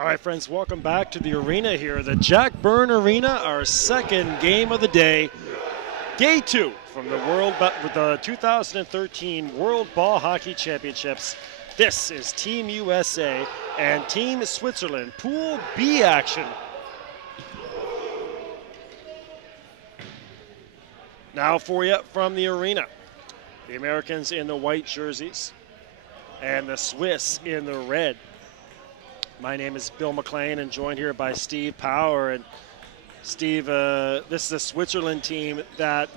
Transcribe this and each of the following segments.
All right, friends, welcome back to the arena here, the Jack Byrne Arena, our second game of the day. Day 2 from the 2013 World Ball Hockey Championships. This is Team USA and Team Switzerland. Pool B action. Now for you from the arena. The Americans in the white jerseys and the Swiss in the red. My name is Bill McLean and joined here by Steve Power. And Steve, this is a Switzerland team that,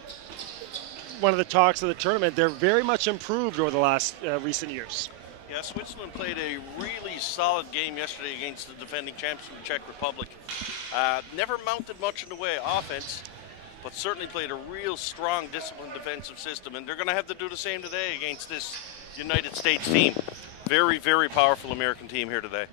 one of the talks of the tournament, they're very much improved over the last recent years. Yeah, Switzerland played a really solid game yesterday against the defending champs from the Czech Republic. Never mounted much in the way of offense, but certainly played a real strong, disciplined defensive system. And they're going to have to do the same today against this United States team. Very, very powerful American team here today.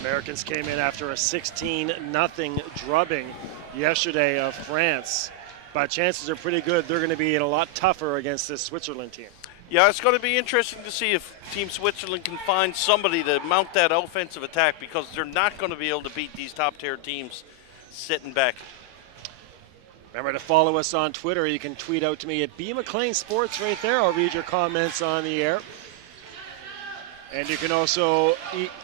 Americans came in after a 16-0 drubbing yesterday of France. But chances are pretty good they're going to be a lot tougher against this Switzerland team. Yeah, it's going to be interesting to see if Team Switzerland can find somebody to mount that offensive attack, because they're not going to be able to beat these top-tier teams sitting back. Remember to follow us on Twitter. You can tweet out to me at BMcLeanSports right there. I'll read your comments on the air. And you can also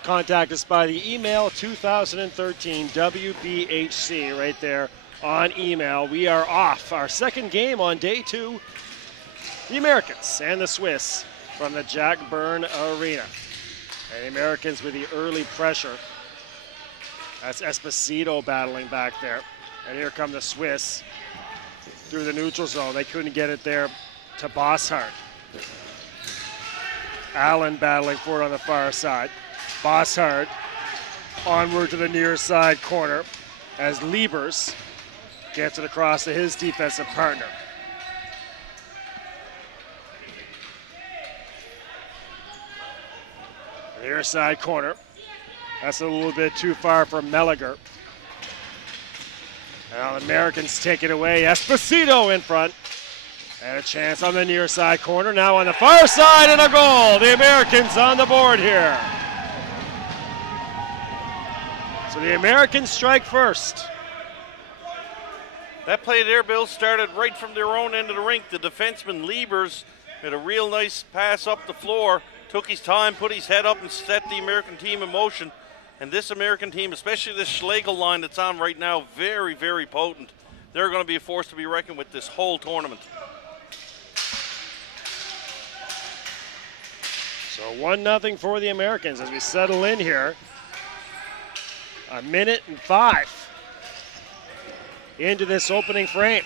contact us by the email 2013 WBHC right there on email. We are off our second game on day 2. The Americans and the Swiss from the Jack Byrne Arena. And the Americans with the early pressure. That's Esposito battling back there. And here come the Swiss through the neutral zone. They couldn't get it there to Bosshart. Allen battling for it on the far side. Bosshart onward to the near side corner as Liebers gets it across to his defensive partner. Near side corner. That's a little bit too far for Melliger. Now the Americans take it away. Esposito in front. And a chance on the near side corner. Now on the far side, and a goal. The Americans on the board here. So the Americans strike first. That play there, Bill, started right from their own end of the rink. The defenseman Liebers had a real nice pass up the floor, took his time, put his head up, and set the American team in motion. And this American team, especially this Schlegel line that's on right now, very, very potent. They're going to be a force to be reckoned with this whole tournament. So 1-0 for the Americans as we settle in here. 1:05 into this opening frame.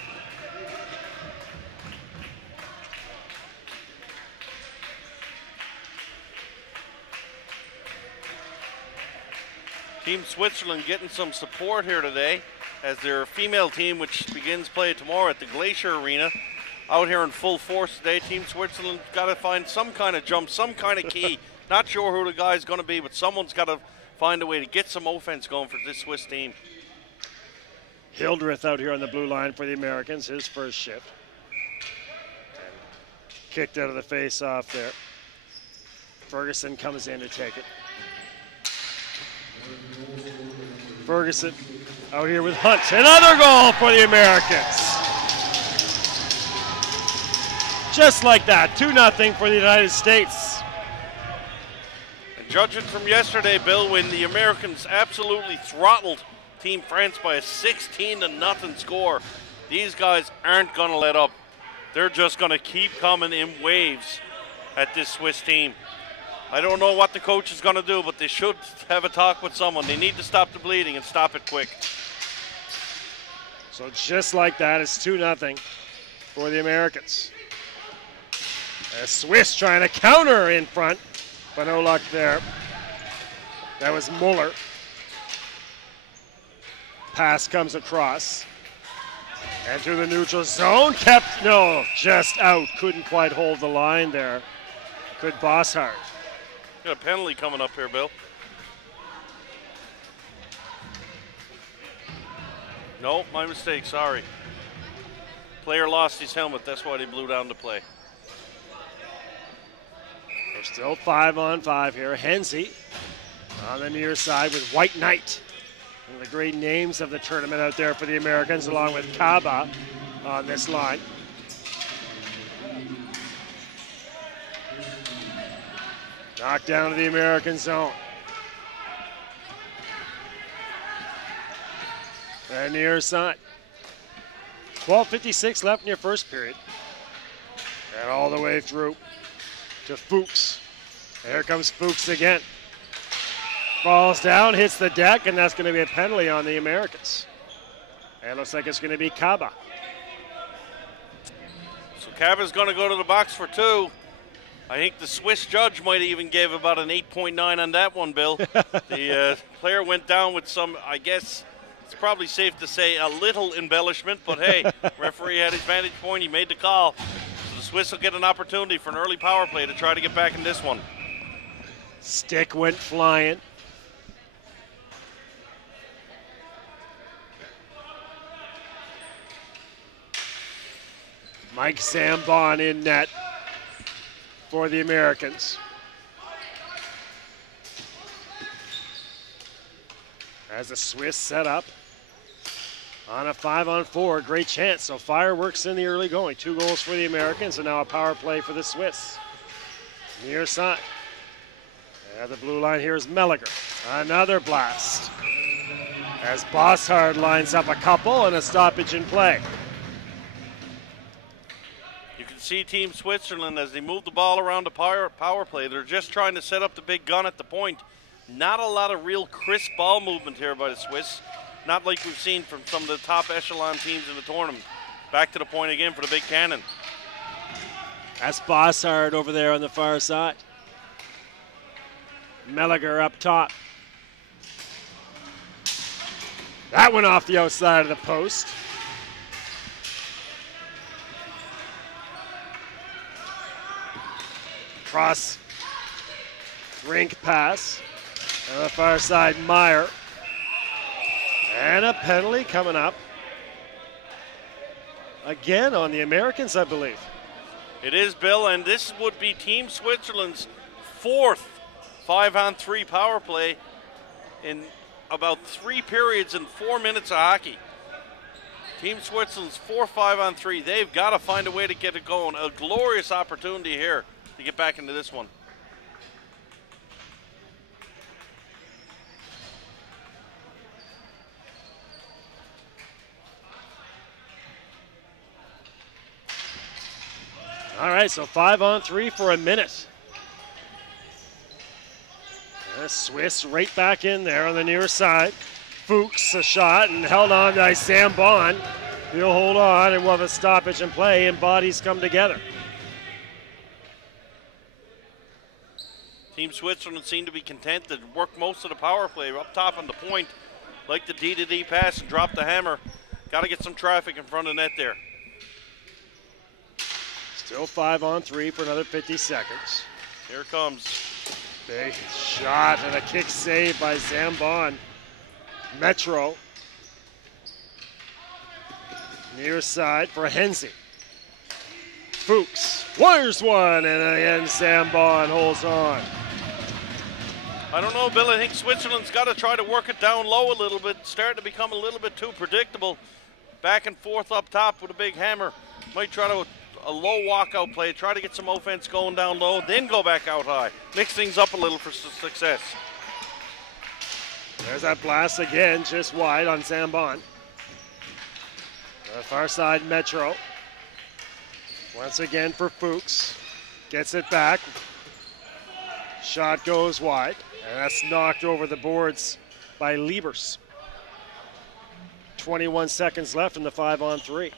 Team Switzerland getting some support here today as their female team, which begins play tomorrow at the Glacier Arena, out here in full force today. Team Switzerland got to find some kind of jump, some kind of key. Not sure who the guy's going to be, but someone's got to find a way to get some offense going for this Swiss team. Hildreth out here on the blue line for the Americans, his first shift. Kicked out of the face-off there. Ferguson comes in to take it. Ferguson out here with Hunt. Another goal for the Americans. Just like that, 2-0 for the United States. And judging from yesterday, Bill, when the Americans absolutely throttled Team France by a 16-0 score, these guys aren't going to let up. They're just going to keep coming in waves at this Swiss team. I don't know what the coach is going to do, but they should have a talk with someone. They need to stop the bleeding and stop it quick. So just like that, it's 2-0 for the Americans. A Swiss trying to counter in front, but no luck there. That was Muller. Pass comes across. And through the neutral zone, just out. Couldn't quite hold the line there. Good Bosshart. Got a penalty coming up here, Bill. No, my mistake, sorry. Player lost his helmet, that's why they blew down the play. We're still 5-on-5 here. Hensey On the near side with White Knight. One of the great names of the tournament out there for the Americans, along with Kaba on this line. Knocked down to the American zone. And near side. 12:56 left in your first period. And all the way through to Fuchs. Here comes Fuchs again. Falls down, hits the deck, and that's going to be a penalty on the Americans. And it looks like it's going to be Kaba. So Kaba's going to go to the box for 2. I think the Swiss judge might have even gave about an 8.9 on that one, Bill. The player went down with some, I guess, it's probably safe to say a little embellishment, but hey, referee had his vantage point, he made the call. So the Swiss will get an opportunity for an early power play to try to get back in this one. Stick went flying. Mike Zambon in net for the Americans. As the Swiss set up on a 5-on-4, great chance. So fireworks in the early going. 2 goals for the Americans and now a power play for the Swiss. Near side. And the blue line here is Melliger. Another blast. As Bosshard lines up a couple and a stoppage in play. See Team Switzerland as they move the ball around the power play. They're just trying to set up the big gun at the point. Not a lot of real crisp ball movement here by the Swiss. Not like we've seen from some of the top echelon teams in the tournament. Back to the point again for the big cannon. That's Bosshard over there on the far side. Melliger up top. That went off the outside of the post. Cross rink pass. On the far side, Meyer. And a penalty coming up. Again on the Americans, I believe. It is, Bill, and this would be Team Switzerland's 4th 5-on-3 power play in about 3 periods and 4 minutes of hockey. Team Switzerland's 4 5-on-3. They've got to find a way to get it going. A glorious opportunity here to get back into this one. All right, so 5-on-3 for a minute. The Swiss right back in there on the near side. Fuchs a shot and held on by Zambon. He'll hold on and we'll have a stoppage in play and bodies come together. Team Switzerland seemed to be content to work most of the power play up top on the point, like the D-to-D pass and drop the hammer. Got to get some traffic in front of net there. Still 5-on-3 for another 50 seconds. Here it comes. Big shot and a kick save by Zambon. Metro. Near side for Hensey. Fuchs wires one, and again Zambon holds on. I don't know, Bill. I think Switzerland's got to try to work it down low a little bit. Starting to become a little bit too predictable. Back and forth up top with a big hammer. Might try to a low walkout play, try to get some offense going down low, then go back out high. Mix things up a little for success. There's that blast again, just wide on Zambon. The far side, Metro. Once again for Fuchs. Gets it back. Shot goes wide. And that's knocked over the boards by Liebers. 21 seconds left in the 5-on-3.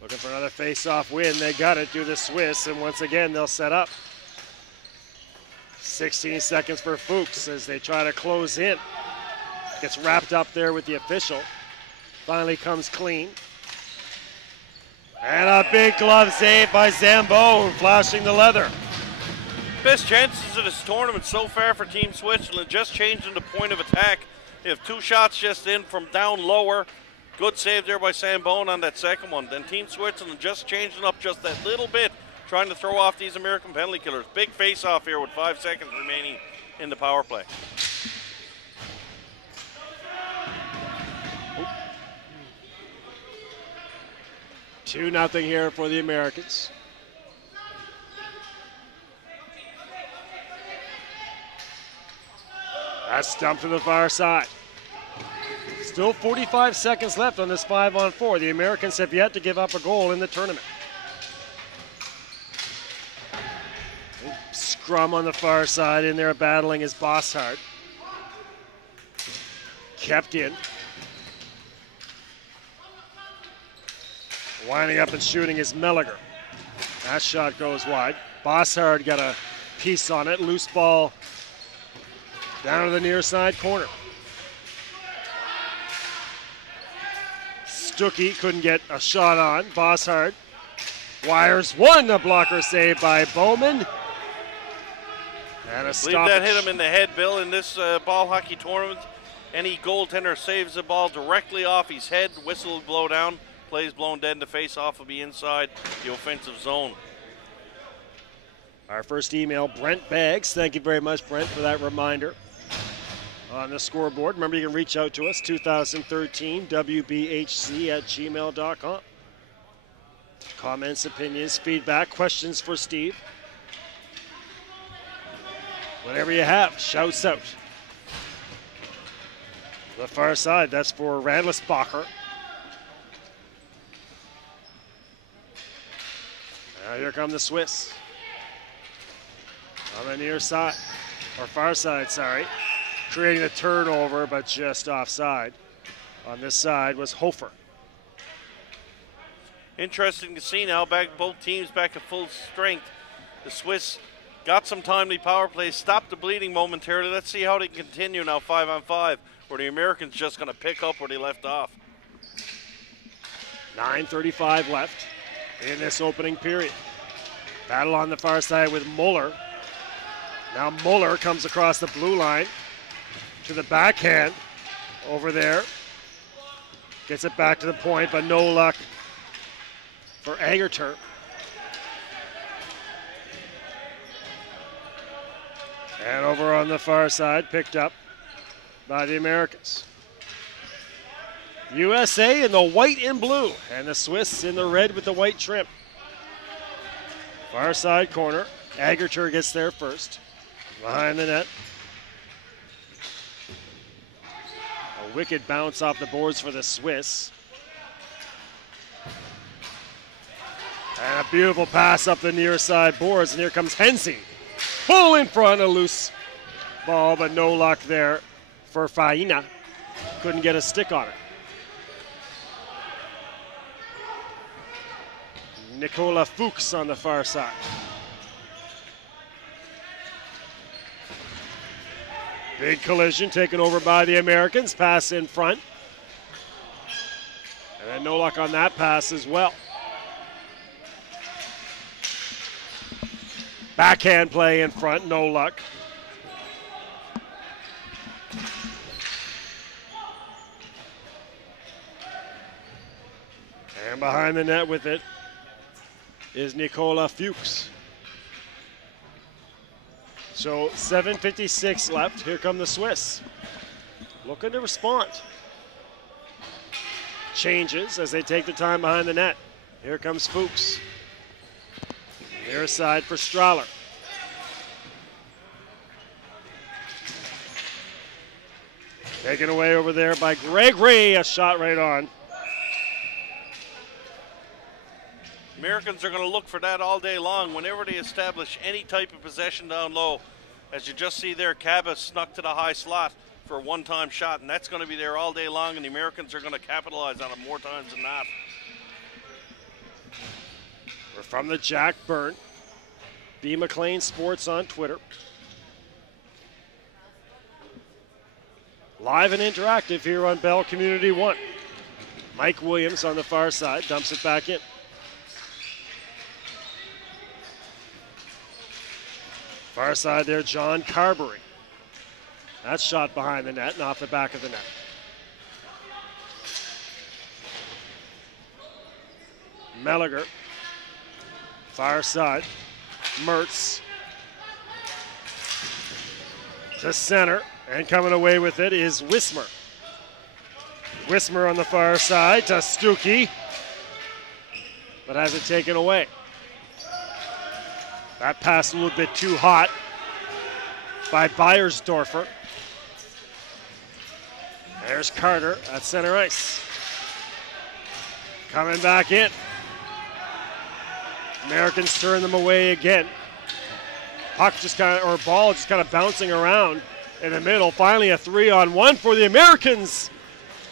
Looking for another face-off win. They got it through the Swiss, and once again they'll set up. 16 seconds for Fuchs as they try to close in. Gets wrapped up there with the official. Finally comes clean. And a big glove save by Zambon, flashing the leather. Best chances of this tournament so far for Team Switzerland, just changing the point of attack. They have 2 shots just in from down lower. Good save there by Sambone on that second one. Then Team Switzerland just changing up just that little bit, trying to throw off these American penalty killers. Big face-off here with 5 seconds remaining in the power play. Oh. 2-0 here for the Americans. That's dumped to the far side. Still 45 seconds left on this 5-on-4. The Americans have yet to give up a goal in the tournament. Scrum on the far side. In there battling is Bosshard. Kept in. Winding up and shooting is Melliger. That shot goes wide. Bosshard got a piece on it. Loose ball down to the near side corner. Stuckey couldn't get a shot on. Bosshard wires one. A blocker save by Bowman. And a stoppage. I believe that hit him in the head, Bill, in this ball hockey tournament. Any goaltender saves the ball directly off his head, whistle will blow down, plays blown dead, and the face-off will be inside the offensive zone. Our first email, Brent Baggs. Thank you very much, Brent, for that reminder on the scoreboard. Remember, you can reach out to us, 2013 WBHC@gmail.com. Comments, opinions, feedback, questions for Steve. Whatever you have, shouts out. The far side, that's for Radlisbacher. Now here come the Swiss. On the near side, or far side, sorry. Creating a turnover, but just offside. On this side was Hofer. Interesting to see now, both teams back at full strength. The Swiss got some timely power plays, stopped the bleeding momentarily. Let's see how they continue now, 5-on-5, where the Americans just going to pick up where they left off. 9:35 left in this opening period. Battle on the far side with Muller. Now Muller comes across the blue line to the backhand over there. Gets it back to the point, but no luck for Agerter. And over on the far side, picked up by the Americans. USA in the white and blue, and the Swiss in the red with the white trim. Far side corner, Agerter gets there first. Behind the net. A wicked bounce off the boards for the Swiss. And a beautiful pass up the near side boards, and here comes Hensey. Full in front, a loose ball, but no luck there for Faina. Couldn't get a stick on it. Nicola Fuchs on the far side. Big collision taken over by the Americans. Pass in front. And then no luck on that pass as well. Backhand play in front, no luck. And behind the net with it is Nicola Fuchs. So 7:56 left. Here come the Swiss. Looking to respond. Changes as they take the time behind the net. Here comes Fuchs. Near side for Strahler. Taken away over there by Gregory. A shot right on. Americans are going to look for that all day long whenever they establish any type of possession down low. As you just see there, Cabas snuck to the high slot for a one-time shot, and that's going to be there all day long, and the Americans are going to capitalize on it more times than not. We're from the Jack Byrne. B. McLean Sports on Twitter. Live and interactive here on Bell Community 1. Mike Williams on the far side dumps it back in. Far side there, John Carberry. That's shot behind the net and off the back of the net. Melliger. Far side. Mertz. To center. And coming away with it is Wismer. Wismer on the far side to Stuckey. But has it taken away. That pass a little bit too hot by Beiersdorfer. There's Carter at center ice. Coming back in. Americans turn them away again. Puck just kind of, or ball just kind of bouncing around in the middle. Finally a 3-on-1 for the Americans.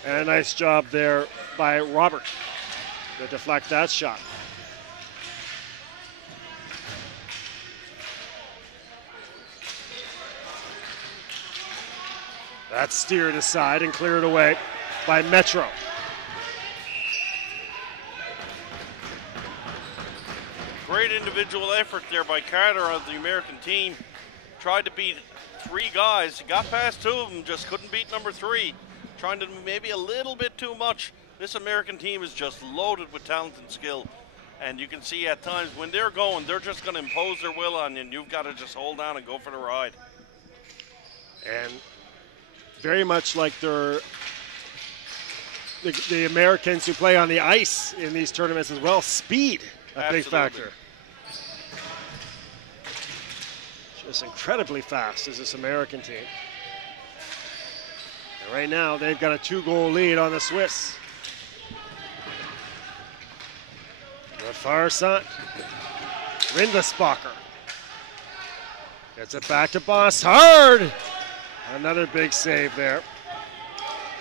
And a nice job there by Robert to deflect that shot. That's steered aside and cleared away by Metro. Great individual effort there by Carter of the American team. Tried to beat 3 guys. Got past 2 of them, just couldn't beat number 3. Trying to do maybe a little bit too much. This American team is just loaded with talent and skill. And you can see at times when they're going, they're just going to impose their will on you, and you've got to just hold on and go for the ride. And very much like the Americans who play on the ice in these tournaments as well, speed, a big factor. Just incredibly fast is this American team. And right now they've got a 2-goal lead on the Swiss. The far side, Rindesbacher gets it back to Bossard. Another big save there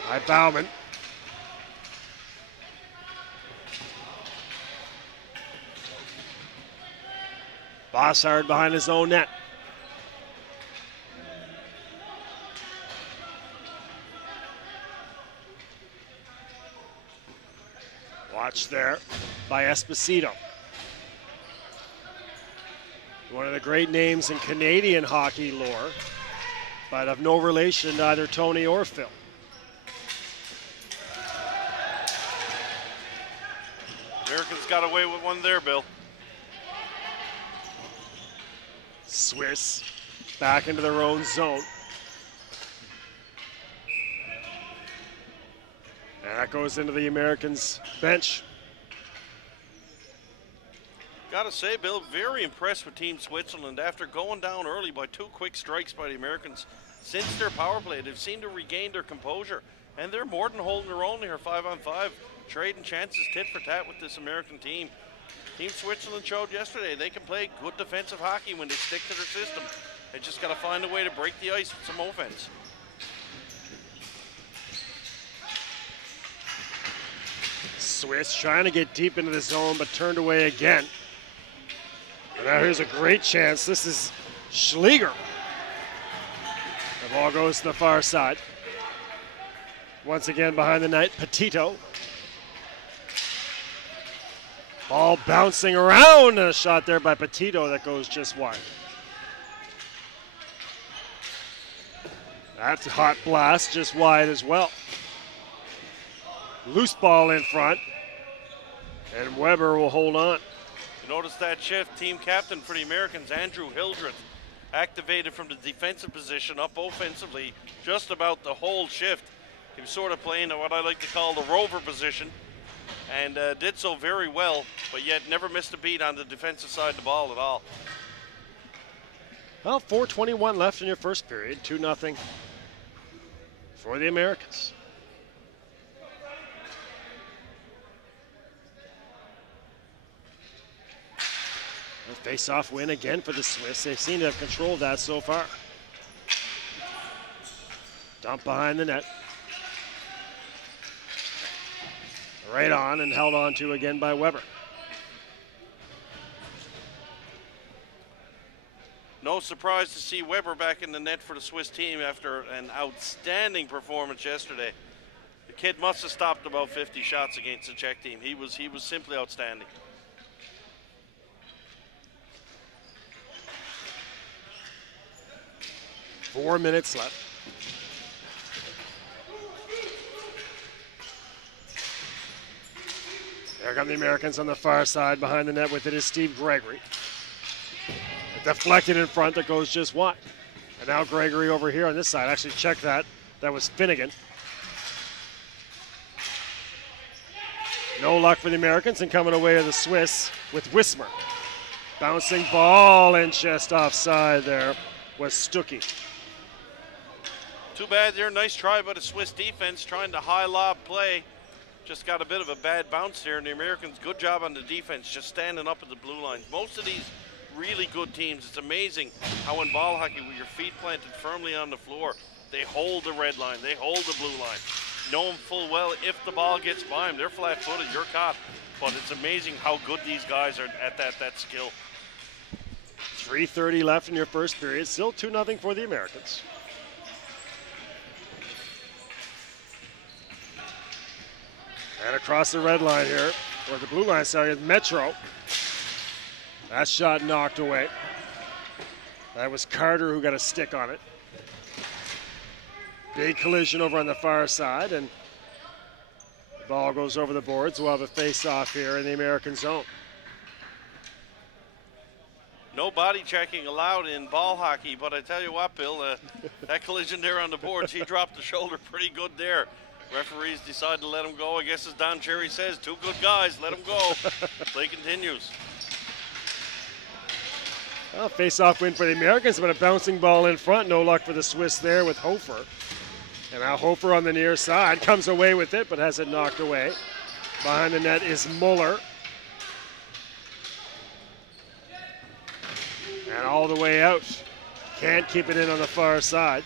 by Bauman. Bossard behind his own net. Watch there by Esposito. One of the great names in Canadian hockey lore, but of no relation to either Tony or Phil. Americans got away with one there, Bill. Swiss back into their own zone. And that goes into the Americans' bench. Gotta say, Bill, very impressed with Team Switzerland. After going down early by 2 quick strikes by the Americans, since their power play, they've seemed to regain their composure. And they're more than holding their own here, 5-on-5, trading chances tit for tat with this American team. Team Switzerland showed yesterday they can play good defensive hockey when they stick to their system. They just gotta find a way to break the ice with some offense. Swiss trying to get deep into the zone, but turned away again. And now here's a great chance. This is Schläger. The ball goes to the far side. Once again behind the net, Petito. Ball bouncing around, and a shot there by Petito that goes just wide. That's a hot blast, just wide as well. Loose ball in front, and Weber will hold on. You notice that shift, team captain for the Americans, Andrew Hildreth, activated from the defensive position up offensively just about the whole shift. He was sort of playing what I like to call the rover position, and did so very well, but yet never missed a beat on the defensive side of the ball at all. Well, 4:21 left in your first period, 2-0 for the Americans. A face-off win again for the Swiss. They seem to have controlled that so far. Dump behind the net. Right on and held on to again by Weber. No surprise to see Weber back in the net for the Swiss team after an outstanding performance yesterday. The kid must have stopped about 50 shots against the Czech team. He was simply outstanding. Four minutes left. Here come the Americans on the far side. Behind the net with it is Steve Gregory. Deflected in front, that goes just wide. And now Gregory over here on this side. Actually, check that. That was Finnegan. No luck for the Americans, and coming away are the Swiss with Wismer. Bouncing ball and just offside there was Stuckey. Too bad there. Nice try by the Swiss defense trying to high lob play. Just got a bit of a bad bounce there, and the Americans, good job on the defense, just standing up at the blue lines. Most of these really good teams, it's amazing how in ball hockey, with your feet planted firmly on the floor, they hold the red line, they hold the blue line. Knowing full well if the ball gets by them, they're flat-footed, you're caught. But it's amazing how good these guys are at that skill. 3:30 left in your first period. Still 2-0 for the Americans. And across the red line here, or the blue line, sorry, is Metro. That shot knocked away. That was Carter who got a stick on it. Big collision over on the far side, and the ball goes over the boards. We'll have a face-off here in the American zone. No body checking allowed in ball hockey, but I tell you what, Bill, that collision there on the boards, he dropped the shoulder pretty good there. Referees decide to let him go. I guess as Don Cherry says, two good guys, let him go. Play continues. Well, face-off win for the Americans, but a bouncing ball in front. No luck for the Swiss there with Hofer. And now Hofer on the near side comes away with it, but has it knocked away. Behind the net is Muller. And all the way out. Can't keep it in on the far side.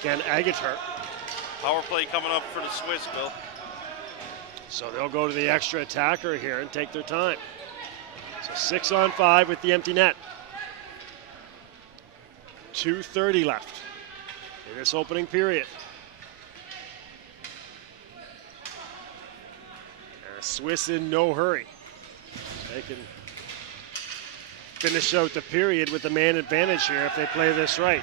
Again, Agater. Power play coming up for the Swiss, Bill. So they'll go to the extra attacker here and take their time. So 6-on-5 with the empty net. 2:30 left in this opening period. And the Swiss in no hurry. They can finish out the period with the man advantage here if they play this right.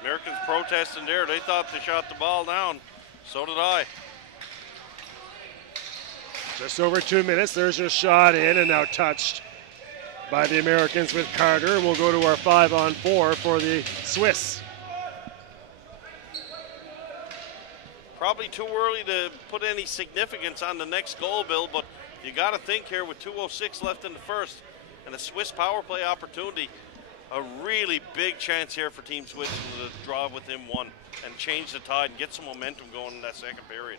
Americans protesting there. They thought they shot the ball down. So did I. Just over 2 minutes. There's your shot in and now touched by the Americans with Carter. And we'll go to our 5-on-4 for the Swiss. Probably too early to put any significance on the next goal, Bill, but you got to think here with 2:06 left in the first and a Swiss power play opportunity, a really big chance here for Team Switzerland to draw within one and change the tide and get some momentum going in that second period.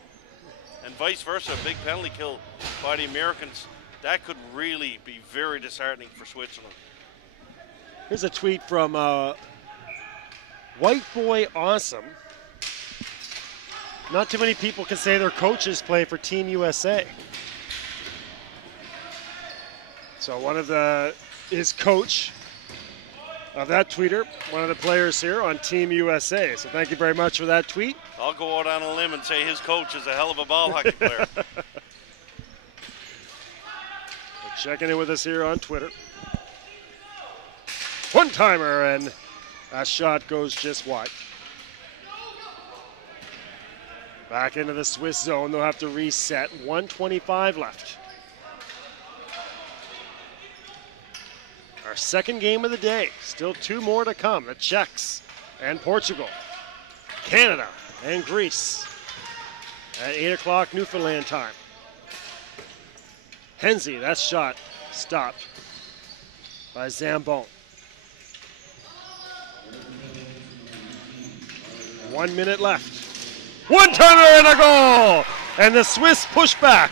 And vice versa, a big penalty kill by the Americans. That could really be very disheartening for Switzerland. Here's a tweet from White Boy Awesome. Not too many people can say their coaches play for Team USA. So one of his coach of that tweeter, one of the players here on Team USA. So thank you very much for that tweet. I'll go out on a limb and say his coach is a hell of a ball hockey player. Checking in with us here on Twitter. One-timer, and that shot goes just wide. Back into the Swiss zone. They'll have to reset. 1:25 left. Our second game of the day. Still two more to come. The Czechs and Portugal. Canada and Greece at 8 o'clock Newfoundland time. Hensey, that shot stopped by Zambon. 1 minute left. One-timer and a goal! And the Swiss push back.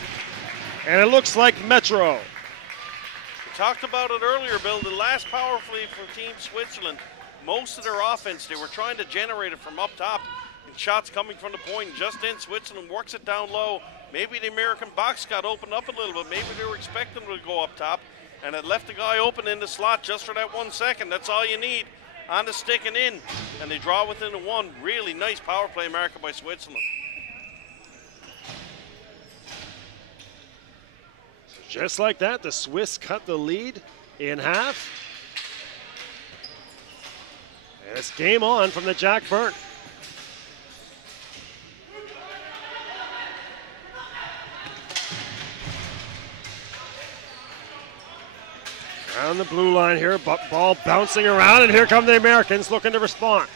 And it looks like Metro. We talked about it earlier, Bill. The last power play for Team Switzerland, most of their offense, they were trying to generate it from up top. And shots coming from the point. Just then, Switzerland works it down low. Maybe the American box got opened up a little bit. Maybe they were expecting them to go up top. And it left the guy open in the slot just for that 1 second. That's all you need. On the stick and in. And they draw within the one. Really nice power play marker by Switzerland. So just like that, the Swiss cut the lead in half. And it's game on from the Jack Byrne. Down the blue line here, ball bouncing around, and here come the Americans looking to respond.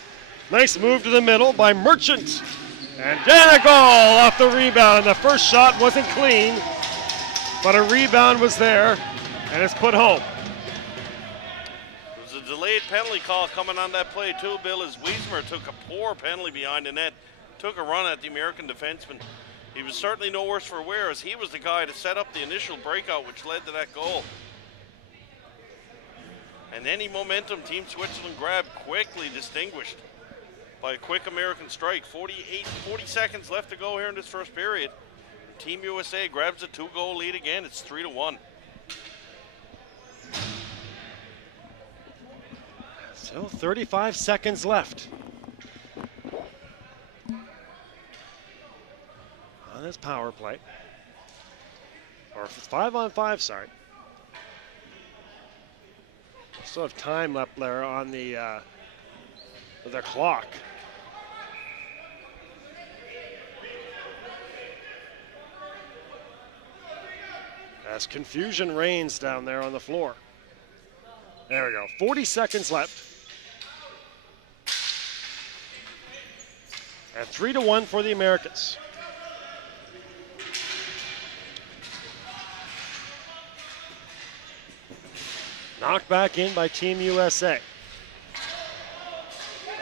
Nice move to the middle by Merchant. And then a goal off the rebound. The first shot wasn't clean, but a rebound was there, and it's put home. There was a delayed penalty call coming on that play too, Bill, as Wiesmer took a poor penalty behind the net, took a run at the American defenseman. He was certainly no worse for wear, as he was the guy to set up the initial breakout which led to that goal. And any momentum Team Switzerland grabbed quickly distinguished by a quick American strike. 40 seconds left to go here in this first period. Team USA grabs a 2-goal lead again. It's 3-1. So 35 seconds left on this power play. Or if it's 5-on-5, sorry. Still have time left there on the clock. As confusion reigns down there on the floor. There we go. 40 seconds left. And 3-1 for the Americans. Knocked back in by Team USA.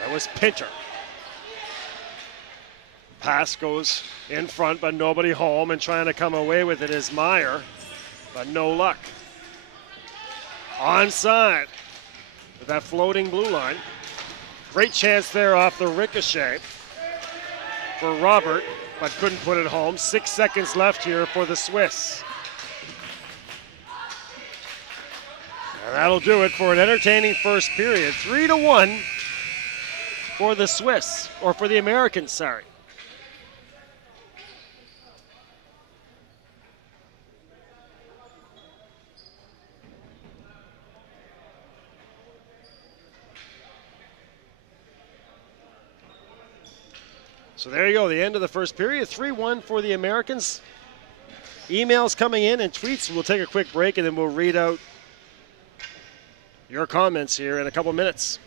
That was Pinter. Pass goes in front, but nobody home, and trying to come away with it is Meyer, but no luck. Onside with that floating blue line. Great chance there off the ricochet for Robert, but couldn't put it home. 6 seconds left here for the Swiss. And that'll do it for an entertaining first period. 3-1 for the Swiss, or for the Americans, sorry. So there you go, the end of the first period. 3-1 for the Americans. Emails coming in and tweets. We'll take a quick break and then we'll read out your comments here in a couple minutes.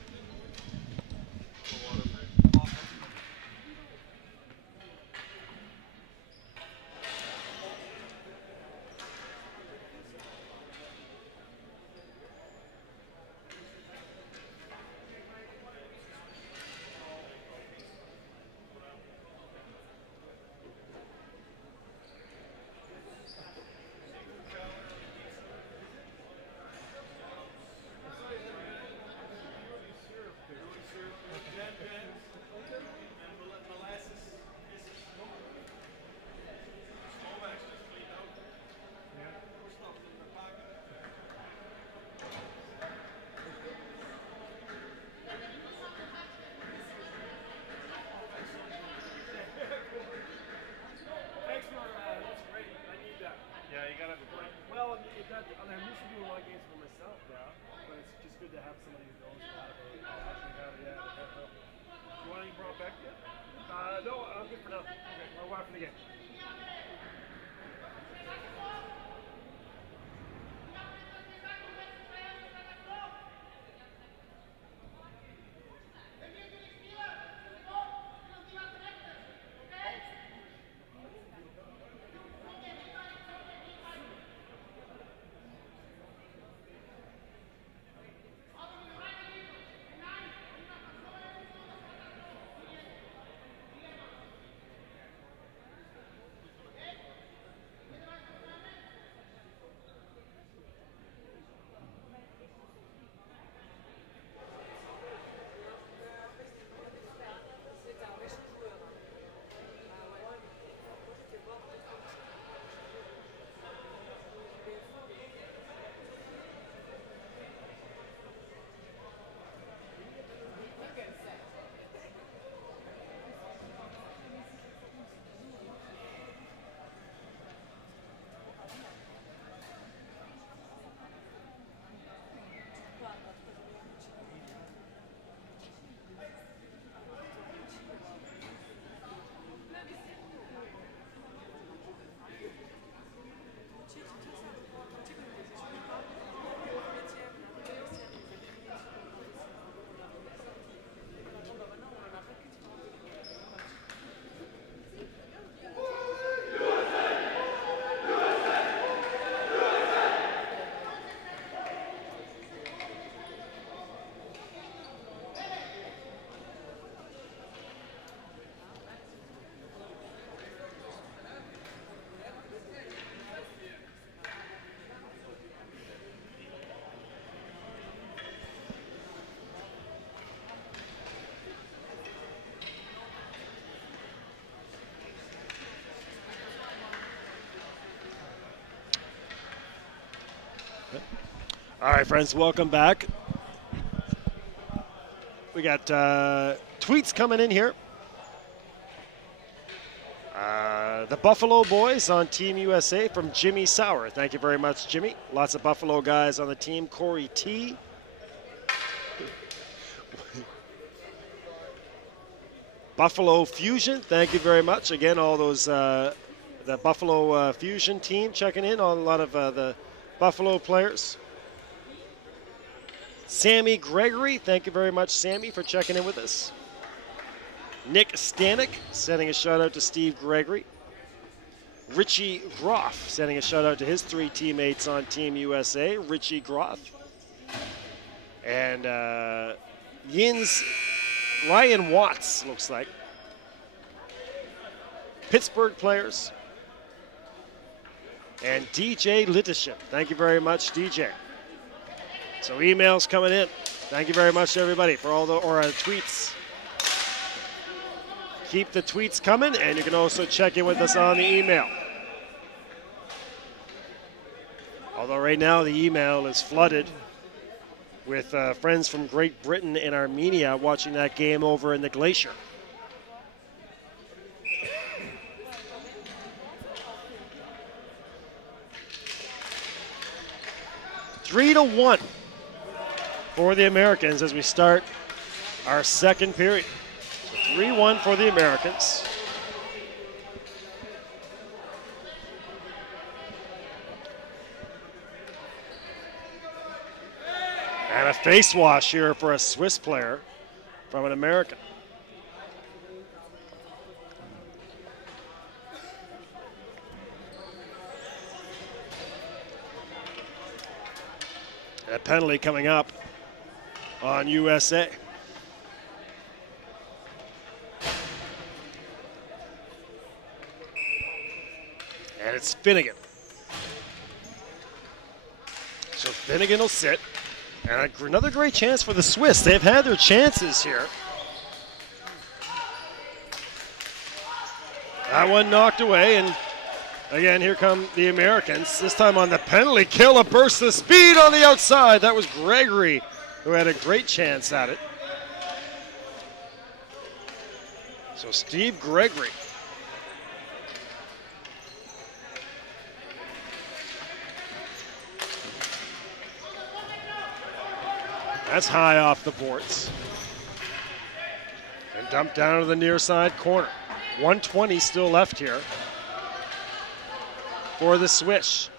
All right, friends, welcome back. We got tweets coming in here. The Buffalo Boys on Team USA from Jimmy Sauer. Thank you very much, Jimmy. Lots of Buffalo guys on the team. Corey T. Buffalo Fusion, thank you very much. Again, all those, the Buffalo Fusion team checking in on a lot of the Buffalo players. Sammy Gregory, thank you very much, Sammy, for checking in with us. Nick Stanek sending a shout out to Steve Gregory. Richie Groff sending a shout out to his 3 teammates on Team USA. Richie Groff. And Ryan Watts, looks like. Pittsburgh players. And DJ Littisham. Thank you very much, DJ. So emails coming in. Thank you very much to everybody for all the tweets. Keep the tweets coming, and you can also check in with us on the email. Although right now the email is flooded with friends from Great Britain and Armenia watching that game over in the Glacier. Three to 1 for the Americans as we start our second period. 3-1 for the Americans. And a face wash here for a Swiss player from an American. A penalty coming up on USA. And it's Finnegan. So Finnegan will sit. And another great chance for the Swiss. They've had their chances here. That one knocked away, and again, here come the Americans. This time on the penalty kill, a burst of speed on the outside. That was Gregory, who had a great chance at it. So Steve Gregory. That's high off the boards. And dumped down to the near side corner. 1:20 still left here for the Swish.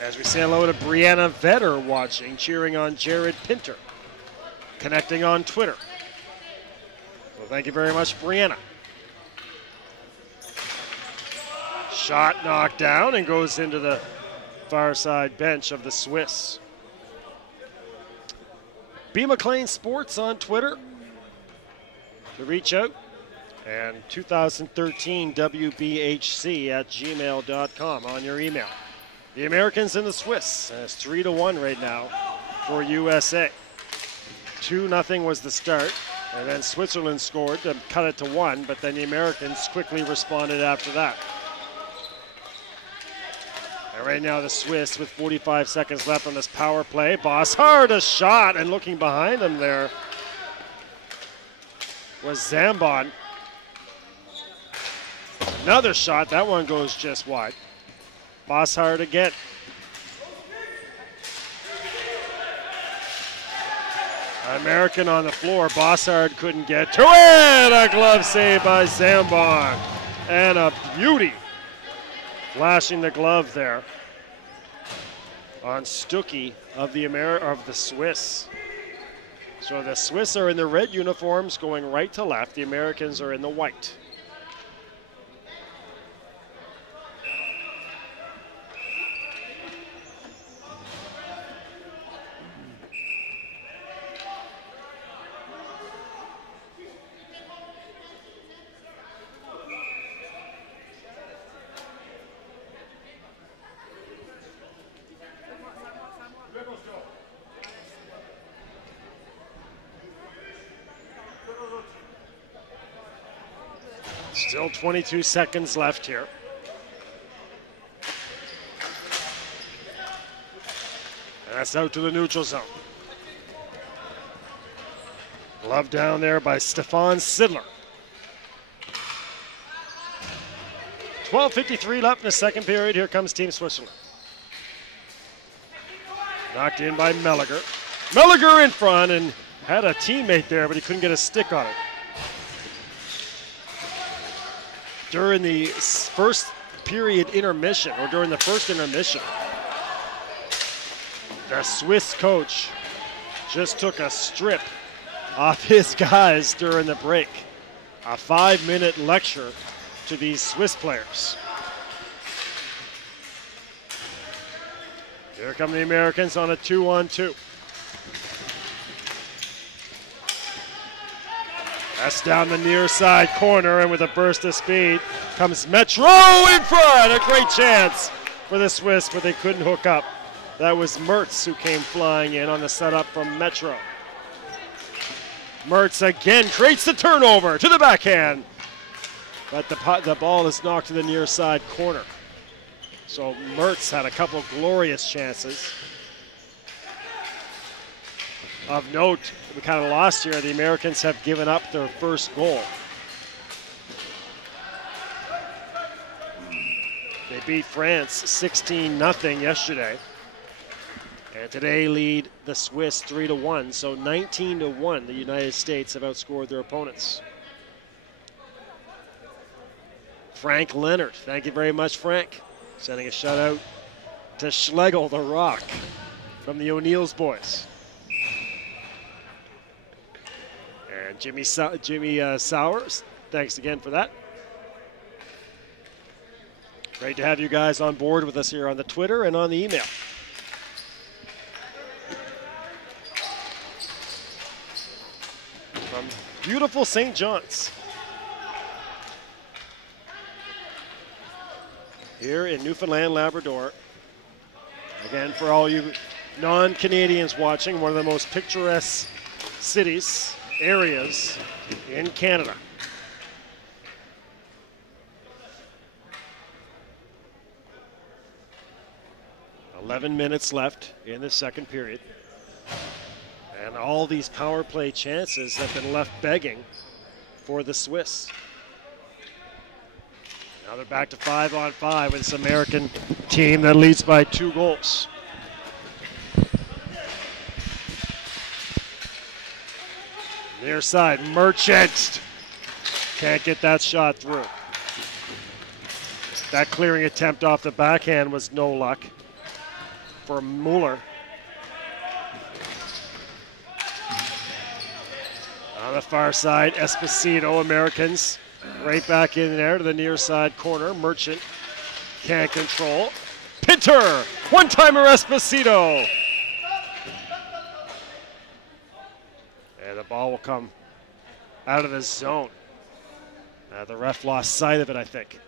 As we say hello to Brianna Vetter watching, cheering on Jared Pinter, connecting on Twitter. Well, thank you very much, Brianna. Shot knocked down and goes into the far side bench of the Swiss. B. McLean Sports on Twitter to reach out, and 2013 WBHC@gmail.com on your email. The Americans and the Swiss, and it's 3-1 right now for USA. 2-0 was the start, and then Switzerland scored to cut it to 1, but then the Americans quickly responded after that. And right now the Swiss with 45 seconds left on this power play. Bosshard a shot, and looking behind him there was Zambon. Another shot, that one goes just wide. Bosshard again. American on the floor, Bosshard couldn't get to it. A glove save by Zambon, and a beauty. Flashing the glove there on Stuckey of the Swiss. So the Swiss are in the red uniforms going right to left. The Americans are in the white. Still 22 seconds left here. And that's Pass out to the neutral zone. Glove down there by Stefan Sidler. 12:53 left in the second period. Here comes Team Switzerland. Knocked in by Melliger. Melliger in front and had a teammate there, but he couldn't get a stick on it. During the first period intermission, or during the first intermission, the Swiss coach just took a strip off his guys during the break. A 5-minute lecture to these Swiss players. Here come the Americans on a 2-on-2. That's down the near side corner, and with a burst of speed comes Metro in front. A great chance for the Swiss, but they couldn't hook up. That was Mertz who came flying in on the setup from Metro. Mertz again creates the turnover to the backhand, but the ball is knocked to the near side corner. So Mertz had a couple glorious chances. Of note, we kind of lost here. The Americans have given up their first goal. They beat France 16-0 yesterday. And today lead the Swiss 3-1. So 19-1, the United States have outscored their opponents. Frank Leonard, thank you very much, Frank. Sending a shout out to Schlegel, the Rock, from the O'Neill's boys. And Jimmy Sowers, thanks again for that. Great to have you guys on board with us here on the Twitter and on the email. From beautiful St. John's. Here in Newfoundland, Labrador. Again, for all you non-Canadians watching, one of the most picturesque cities, areas in Canada. "11 minutes left in the second period. And all these power play chances have been left begging for the Swiss. Now they're back to 5-on-5 with this American team that leads by 2 goals. Near side, Merchant can't get that shot through. That clearing attempt off the backhand was no luck for Mueller. On the far side, Esposito, Americans, right back in there to the near side corner. Merchant can't control. Pinter, one-timer Esposito. And the ball will come out of the zone. The ref lost sight of it, I think.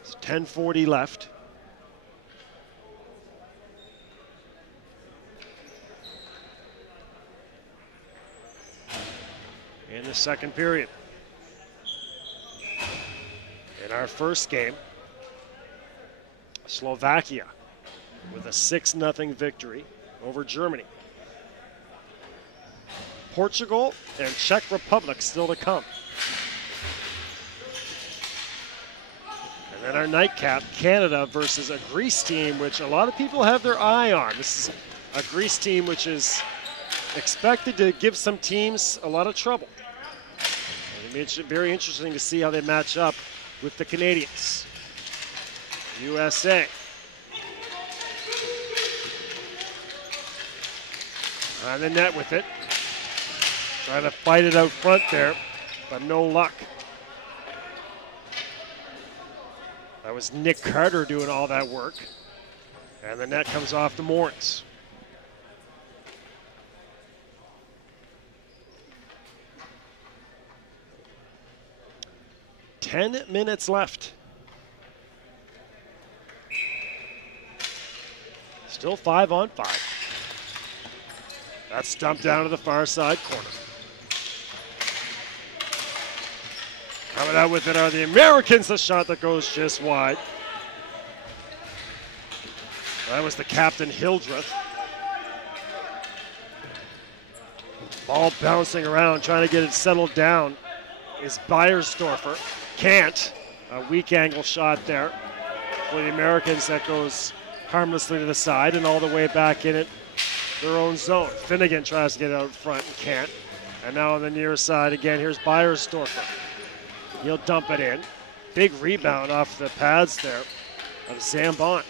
It's 10:40 left. In the second period. In our first game, Slovakia with a 6-0 victory over Germany. Portugal and Czech Republic still to come. And then our nightcap, Canada versus a Greece team, which a lot of people have their eye on. This is a Greece team which is expected to give some teams a lot of trouble. It's very interesting to see how they match up with the Canadians. USA. On the net with it. Trying to fight it out front there, but no luck. That was Nick Carter doing all that work. And the net comes off to Morris. Ten minutes left. Still 5-on-5. That's dumped down to the far side corner. Coming out with it are the Americans. The shot that goes just wide. That was the captain, Hildreth. Ball bouncing around, trying to get it settled down is Beiersdorfer. Can't. A weak angle shot there for the Americans that goes harmlessly to the side and all the way back in it, their own zone. Finnegan tries to get out front and can't. And now on the near side again, here's Beiersdorfer. He'll dump it in. Big rebound off the pads there of Zambon.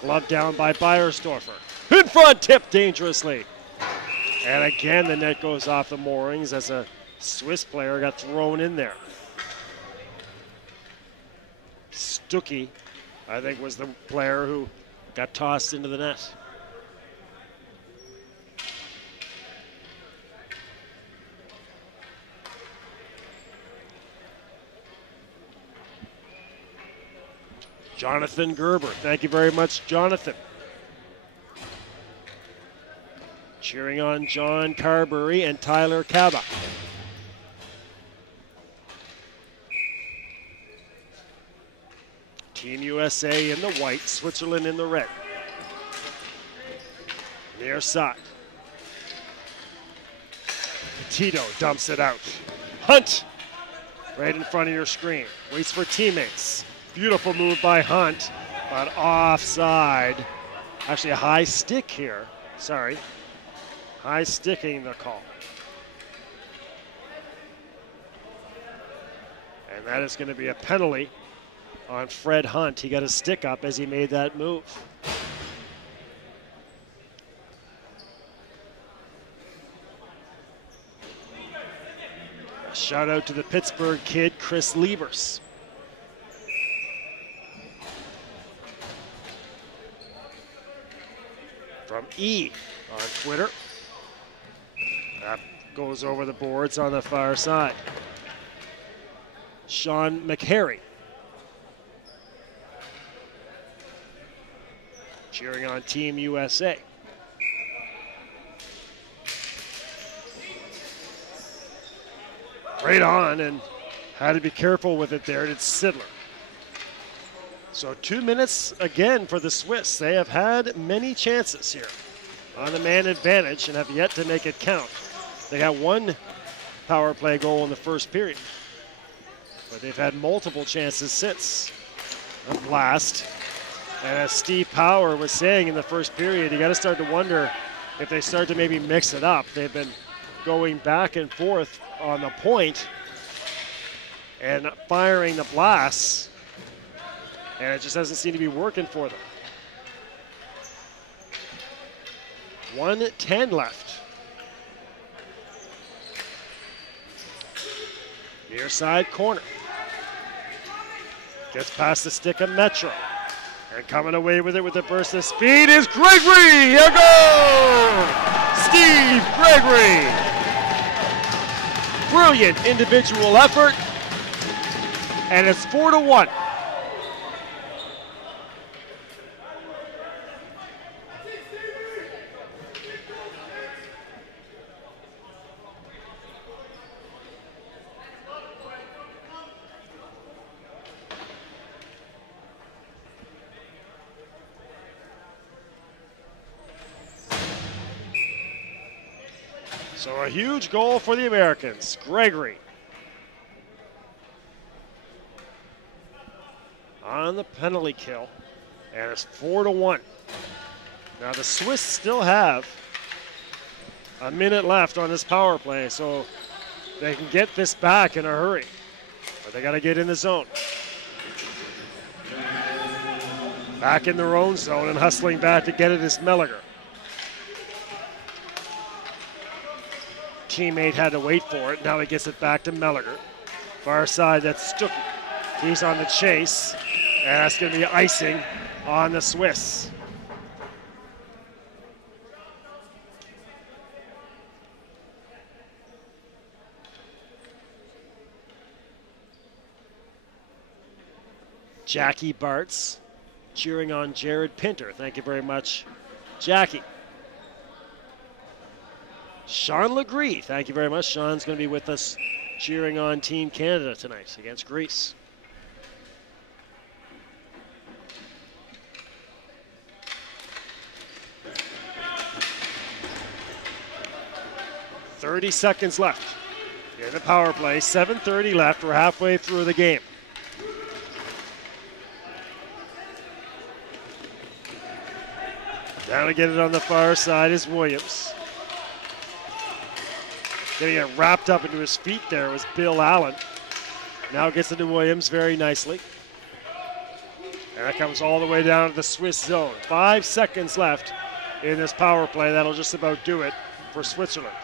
Glove down by Beiersdorfer. In front, tip dangerously. And again, the net goes off the moorings as a Swiss player got thrown in there. Stuckey, I think, was the player who got tossed into the net. Jonathan Gerber. Thank you very much, Jonathan. Cheering on John Carberry and Tyler Kaba. Team USA in the white, Switzerland in the red. Near side. Tito dumps it out. Hunt, right in front of your screen. Waits for teammates. Beautiful move by Hunt, but offside. Actually a high stick here, sorry. High sticking the call. And that is going to be a penalty on Fred Hunt. He got a stick up as he made that move. A shout out to the Pittsburgh kid, Chris Liebers. From E on Twitter. That goes over the boards on the far side. Sean McHarry. Cheering on Team USA. Right on, and had to be careful with it there. It's Sidler. So 2 minutes again for the Swiss. They have had many chances here on the man advantage and have yet to make it count. They got one power play goal in the first period, but they've had multiple chances since. A blast. And as Steve Power was saying in the first period, you got to start to wonder if they start to maybe mix it up. They've been going back and forth on the point and firing the blasts, and it just doesn't seem to be working for them. 1:10 left. Near side corner. Gets past the stick of Metro. And coming away with it with a burst of speed is Gregory! A goal! Steve Gregory! Brilliant individual effort. And it's 4-1. So a huge goal for the Americans. Gregory on the penalty kill, and it's 4-1. Now the Swiss still have a minute left on this power play, so they can get this back in a hurry, but they got to get in the zone. Back in their own zone and hustling back to get it is Melliger. Teammate had to wait for it. Now he gets it back to Melliger. Far side, that's Stuckey. He's on the chase, and that's going to be icing on the Swiss. Jackie Bartz cheering on Jared Pinter. Thank you very much, Jackie. Sean Legree, thank you very much. Sean's going to be with us cheering on Team Canada tonight against Greece. 30 seconds left in the power play. 7:30 left. We're halfway through the game. Down to get it on the far side is Williams. Getting it wrapped up into his feet there was Bill Allen. Now gets into Williams very nicely. And that comes all the way down to the Swiss zone. 5 seconds left in this power play. That'll just about do it for Switzerland.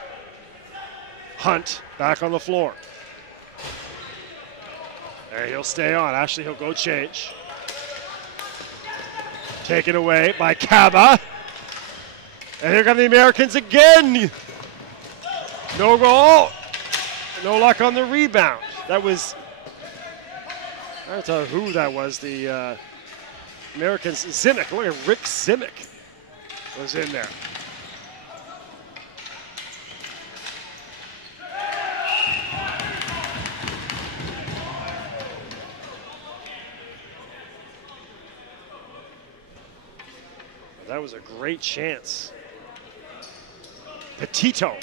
Hunt back on the floor. And he'll stay on. Actually, he'll go change. Taken away by Kaba. And here come the Americans again. No goal. No luck on the rebound. That was, I don't know who that was. The Americans, Zimic. Look at Rick Zimic was in there. That was a great chance. Petito.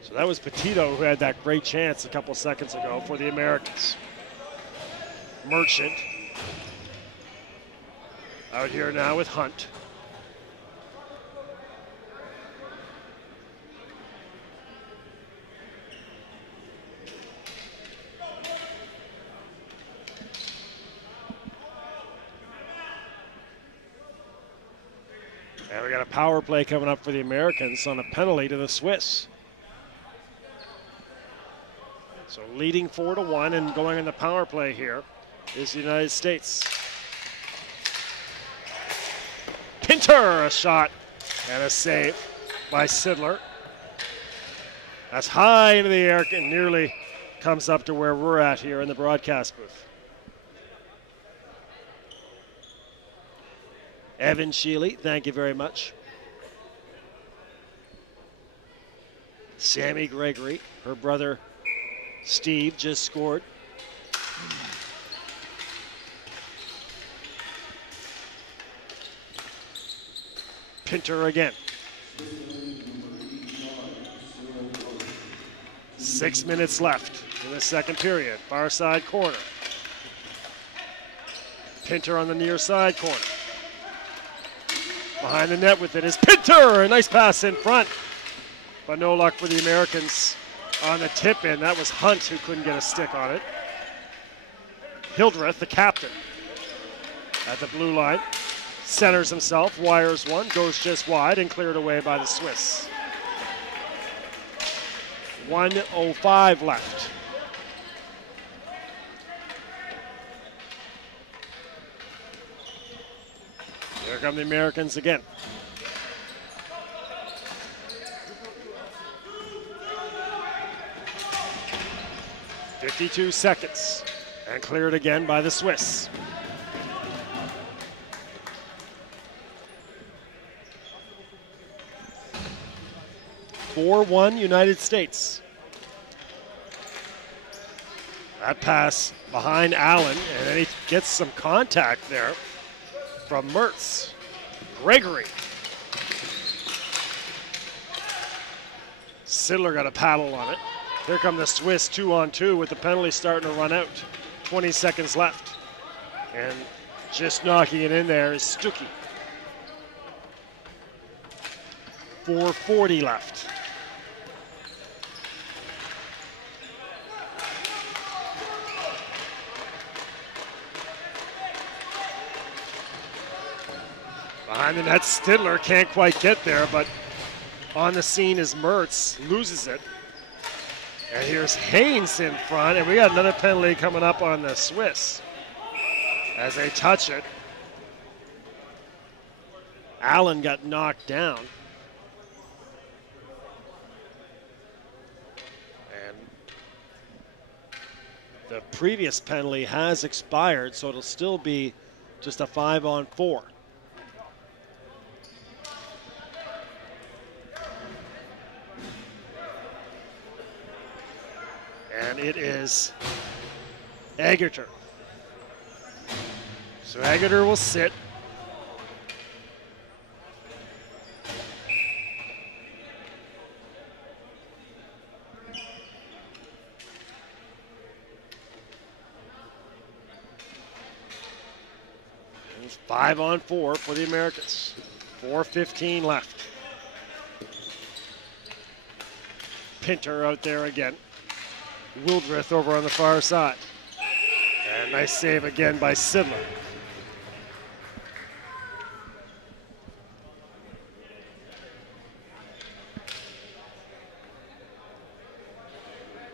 So that was Petito who had that great chance a couple seconds ago for the Americans. Merchant out here now with Hunt. And we got a power play coming up for the Americans on a penalty to the Swiss. So leading 4-1 and going in the power play here is the United States. Pinter, a shot and a save by Sidler. That's high into the air and nearly comes up to where we're at here in the broadcast booth. Evan Sheely, thank you very much. Sammy Gregory, her brother Steve just scored. Pinter again. 6 minutes left in the second period. Far side corner. Pinter on the near side corner. Behind the net with it is Pinter. A nice pass in front. But no luck for the Americans on the tip in. That was Hunt who couldn't get a stick on it. Hildreth, the captain, at the blue line. Centers himself, wires one, goes just wide and cleared away by the Swiss. 1:05 left. Here come the Americans again. .52 seconds and cleared again by the Swiss. (4-1) United States. That pass behind Allen, and then he gets some contact there from Mertz. Gregory. Sidler got a paddle on it. Here come the Swiss 2-on-2 with the penalty starting to run out. 20 seconds left. And just knocking it in there is Stuckey. 4:40 left. Behind the net, Stidler can't quite get there, but on the scene is Mertz, loses it. And here's Haynes in front, and we got another penalty coming up on the Swiss as they touch it. Allen got knocked down. And the previous penalty has expired, so it'll still be just a 5-on-4. And it is Agerter So Agutter will sit. It's 5-on-4 for the Americans. 4:15 left. Pinter out there again. Wildreth over on the far side. And nice save again by Sidler.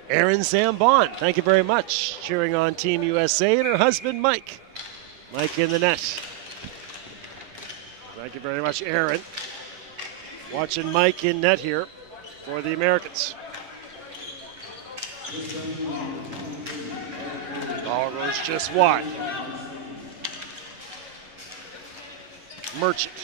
Erin Zambon, thank you very much. Cheering on Team USA and her husband Mike. Mike in the net. Thank you very much, Erin. Watching Mike in net here for the Americans. Ball goes just wide. Merchant.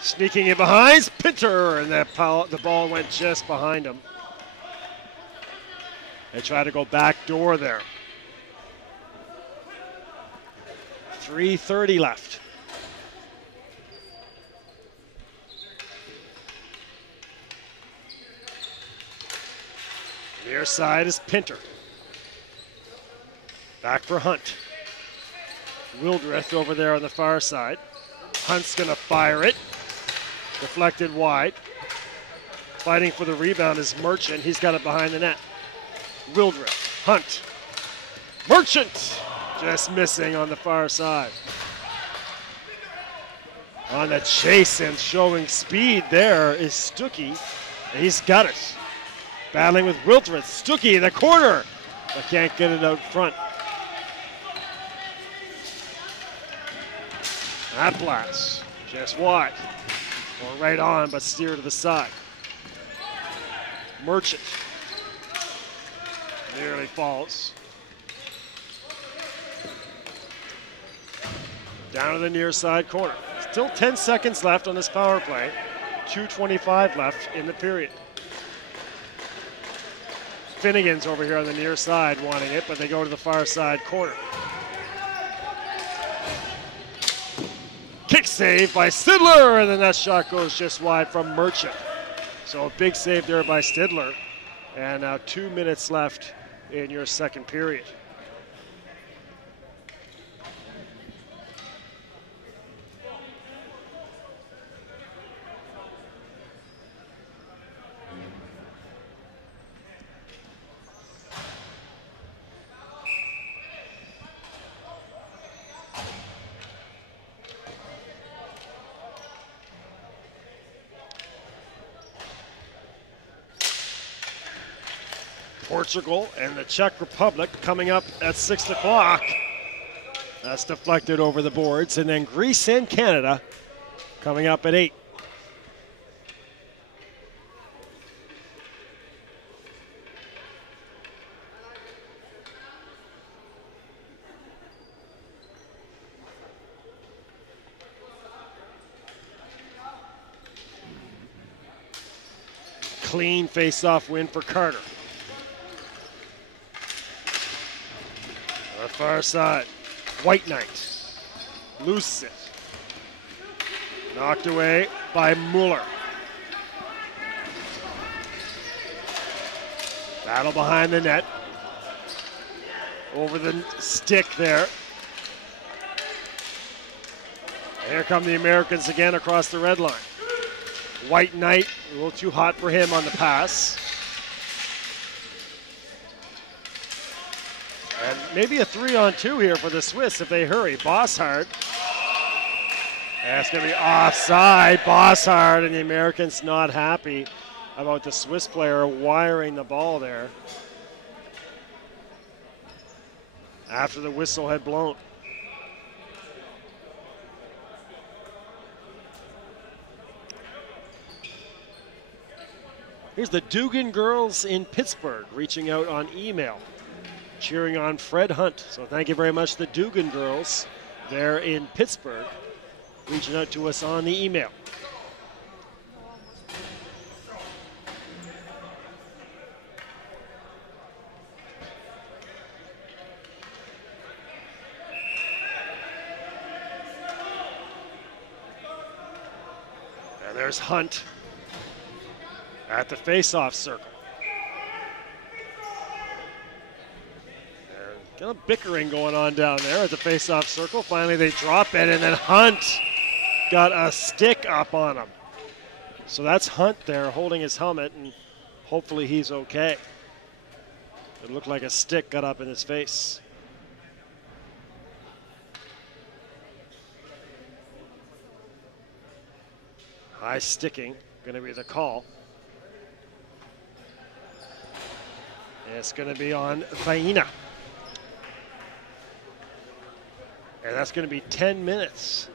Sneaking in behind, Pinter, and the ball went just behind him. They try to go back door there. 3:30 left. Near side is Pinter. Back for Hunt. Wildreth over there on the far side. Hunt's gonna fire it. Deflected wide. Fighting for the rebound is Merchant. He's got it behind the net. Wildreth, Hunt. Merchant! Just missing on the far side. On the chase and showing speed there is Stuckey. He's got it. Battling with Wildreth. Stuckey in the corner, but can't get it out front. That blast, just wide. Or right on, but steer to the side. Merchant. Nearly falls. Down to the near side corner. Still 10 seconds left on this power play. 2:25 left in the period. Finnegan's over here on the near side wanting it, but they go to the far side corner. Kick save by Stidler, and then that shot goes just wide from Merchant. So a big save there by Stidler. And now 2 minutes left in your second period. Portugal and the Czech Republic coming up at 6 o'clock. That's deflected over the boards. And then Greece and Canada coming up at 8. Clean face-off win for Carter. On the far side, White Knight loses it. Knocked away by Mueller. Battle behind the net. Over the stick there. Here come the Americans again across the red line. White Knight, a little too hot for him on the pass. And maybe a 3-on-2 here for the Swiss if they hurry. Bosshard. That's going to be offside. Bosshard, and the Americans not happy about the Swiss player wiring the ball there after the whistle had blown. Here's the Dugan girls in Pittsburgh reaching out on email, cheering on Fred Hunt. So thank you very much, the Dugan girls there in Pittsburgh, reaching out to us on the email. There's Hunt at the face-off circle. Got a bickering going on down there at the face-off circle. Finally, they drop it, and then Hunt got a stick up on him. So that's Hunt there holding his helmet, and hopefully he's okay. It looked like a stick got up in his face. High sticking, going to be the call. And it's going to be on Vaina. And that's going to be 10 minutes.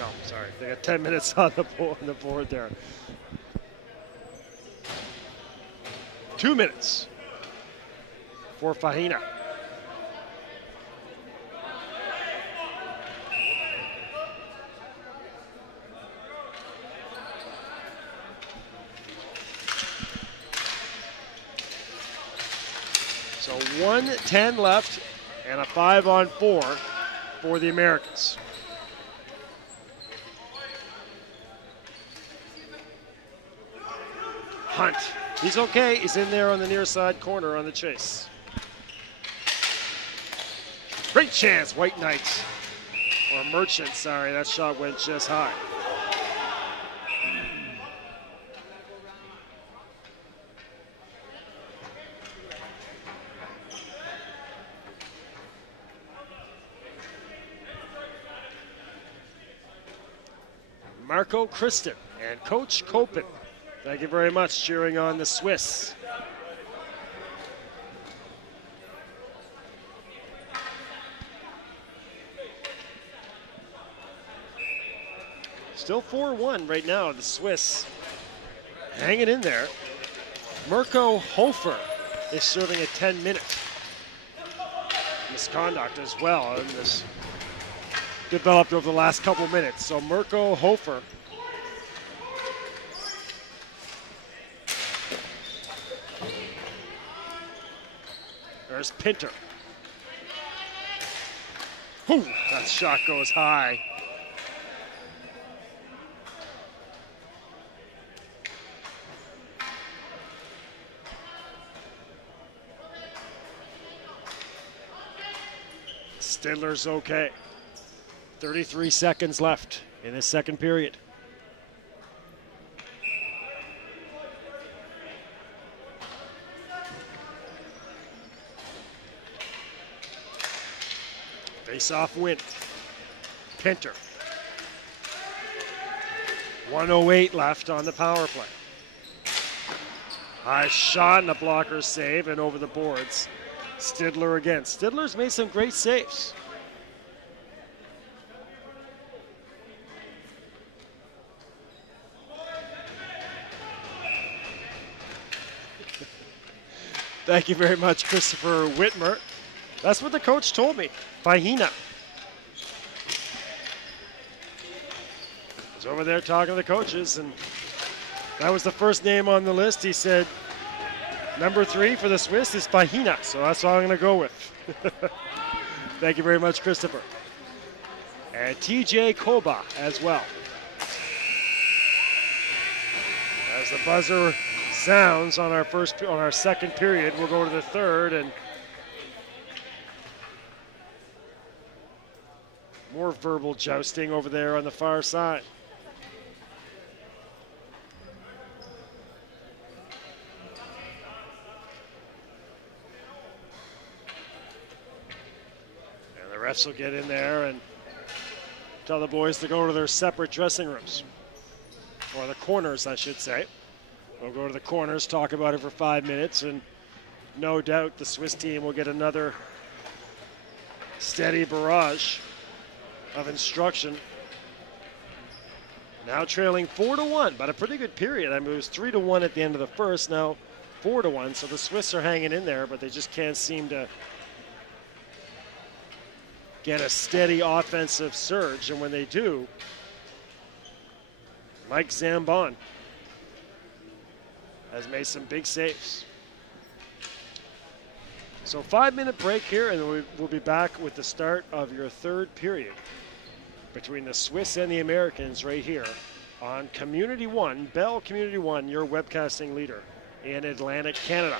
No, sorry. They got 10 minutes on the board there. 2 minutes for Fahina. So 1:10 left. And a 5-on-4 for the Americans. Hunt. He's okay. He's in there on the near side corner on the chase. Great chance, White Knights. Or Merchant, sorry. That shot went just high. Marco Christen and Coach Kopen. Thank you very much, cheering on the Swiss. Still 4-1 right now, the Swiss hanging in there. Mirko Hofer is serving a 10-minute misconduct as well in this. Developed over the last couple minutes. So Mirko Hofer. There's Pinter. Whew, that shot goes high. Stidler's okay. 33 seconds left in this second period. Face-off win. Pinter. 1:08 left on the power play. High shot and a blocker save and over the boards. Stidler again. Stidler's made some great saves. Thank you very much, Christopher Whitmer. That's what the coach told me. Fahina. He's over there talking to the coaches, and that was the first name on the list. He said, number 3 for the Swiss is Fahina, so that's all I'm going to go with. Thank you very much, Christopher. And TJ Koba as well. As the buzzer sounds on our second period, we'll go to the third, and more verbal jousting over there on the far side. And the refs will get in there and tell the boys to go to their separate dressing rooms, or the corners, I should say. We'll go to the corners, talk about it for 5 minutes, and no doubt the Swiss team will get another steady barrage of instruction. Now trailing 4-1, but a pretty good period. I mean, it was 3-1 at the end of the first, now 4-1, so the Swiss are hanging in there, but they just can't seem to get a steady offensive surge, and when they do, Mike Zambon has made some big saves. So 5-minute break here, and we'll be back with the start of your third period between the Swiss and the Americans right here on Community One, Bell Community One, your webcasting leader in Atlantic Canada.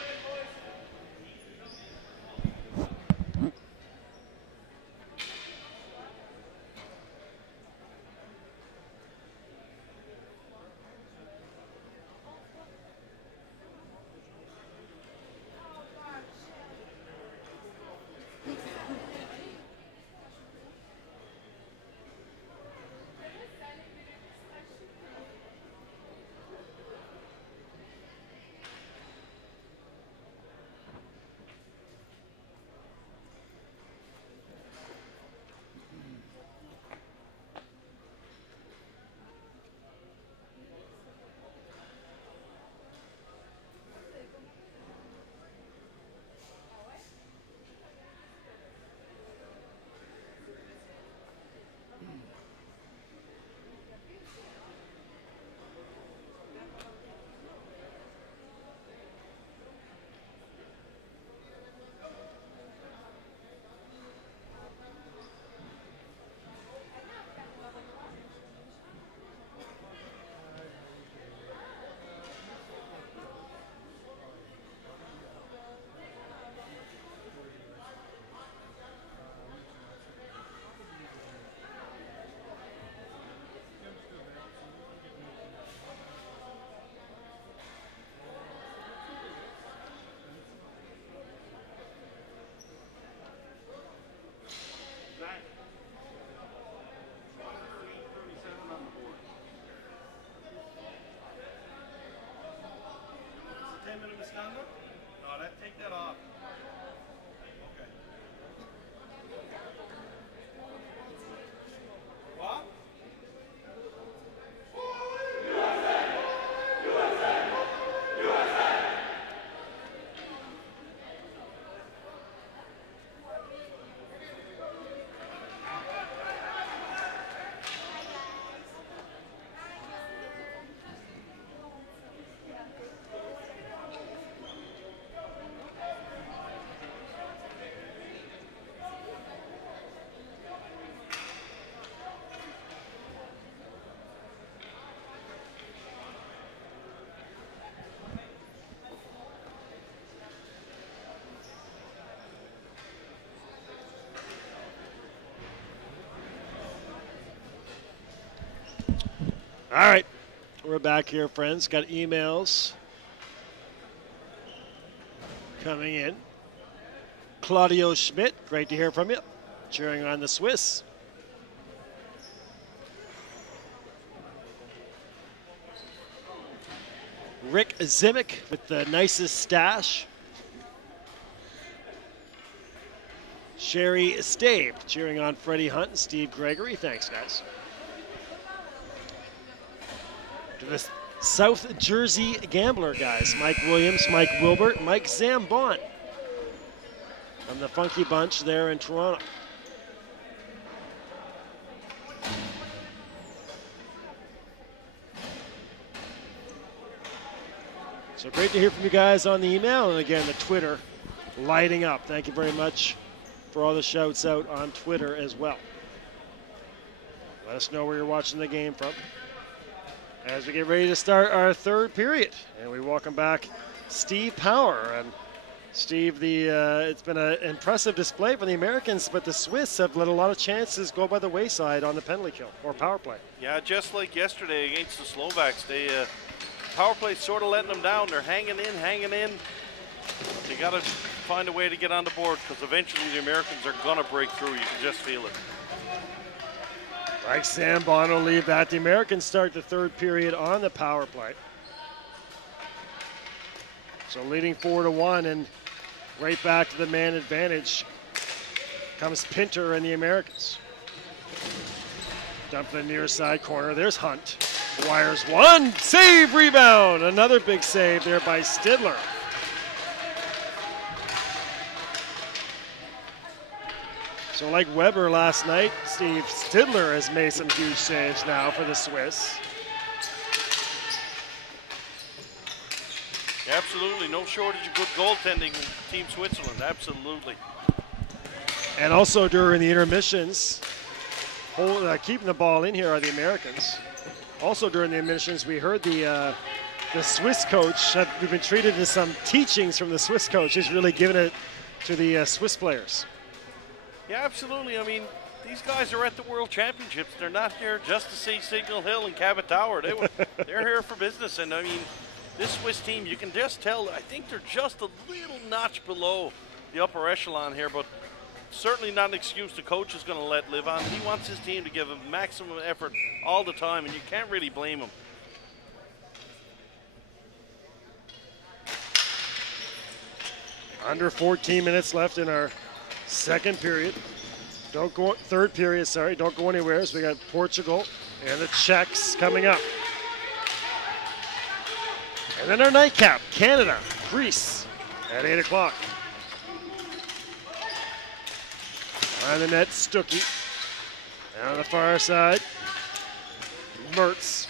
No, take that off. Okay. What? All right, we're back here, friends. Got emails coming in. Claudio Schmidt, great to hear from you. Cheering on the Swiss. Rick Zimick with the nicest stash. Sherry Stabe cheering on Freddie Hunt and Steve Gregory. Thanks, guys. To the South Jersey Gambler guys, Mike Williams, Mike Wilbert, Mike Zambon from the Funky Bunch there in Toronto. So great to hear from you guys on the email, and again, the Twitter lighting up. Thank you very much for all the shouts out on Twitter as well. Let us know where you're watching the game from as we get ready to start our third period. And we welcome back Steve Power. And Steve, it's been an impressive display for the Americans, but the Swiss have let a lot of chances go by the wayside on the penalty kill or power play. Yeah, just like yesterday against the Slovaks, they power play sort of letting them down. They're hanging in. They got to find a way to get on the board because eventually the Americans are going to break through. You can just feel it. Mike Zambon will leave that. The Americans start the third period on the power play. So leading 4-1, and right back to the man advantage comes Pinter and the Americans. Dump the near side corner. There's Hunt. Wires one. Save, rebound. Another big save there by Stidler. So like Weber last night, Steve, Stidler has made some huge saves now for the Swiss. Absolutely, no shortage of good goaltending in Team Switzerland, absolutely. And also during the intermissions, keeping the ball in here are the Americans. Also during the admissions, we heard the Swiss coach, we've been treated to some teachings from the Swiss coach. He's really given it to the Swiss players. Yeah, absolutely. I mean, these guys are at the World Championships. They're not here just to see Signal Hill and Cabot Tower. They're here for business. And I mean, this Swiss team, you can just tell, I think they're just a little notch below the upper echelon here, but certainly not an excuse the coach is going to let live on. He wants his team to give a maximum effort all the time, and you can't really blame him. Under 14 minutes left in our second period. Third period, sorry. Don't go anywhere as we got Portugal and the Czechs coming up. And then our nightcap, Canada, Greece at 8 o'clock. On the net, Stuckey. And on the far side, Mertz.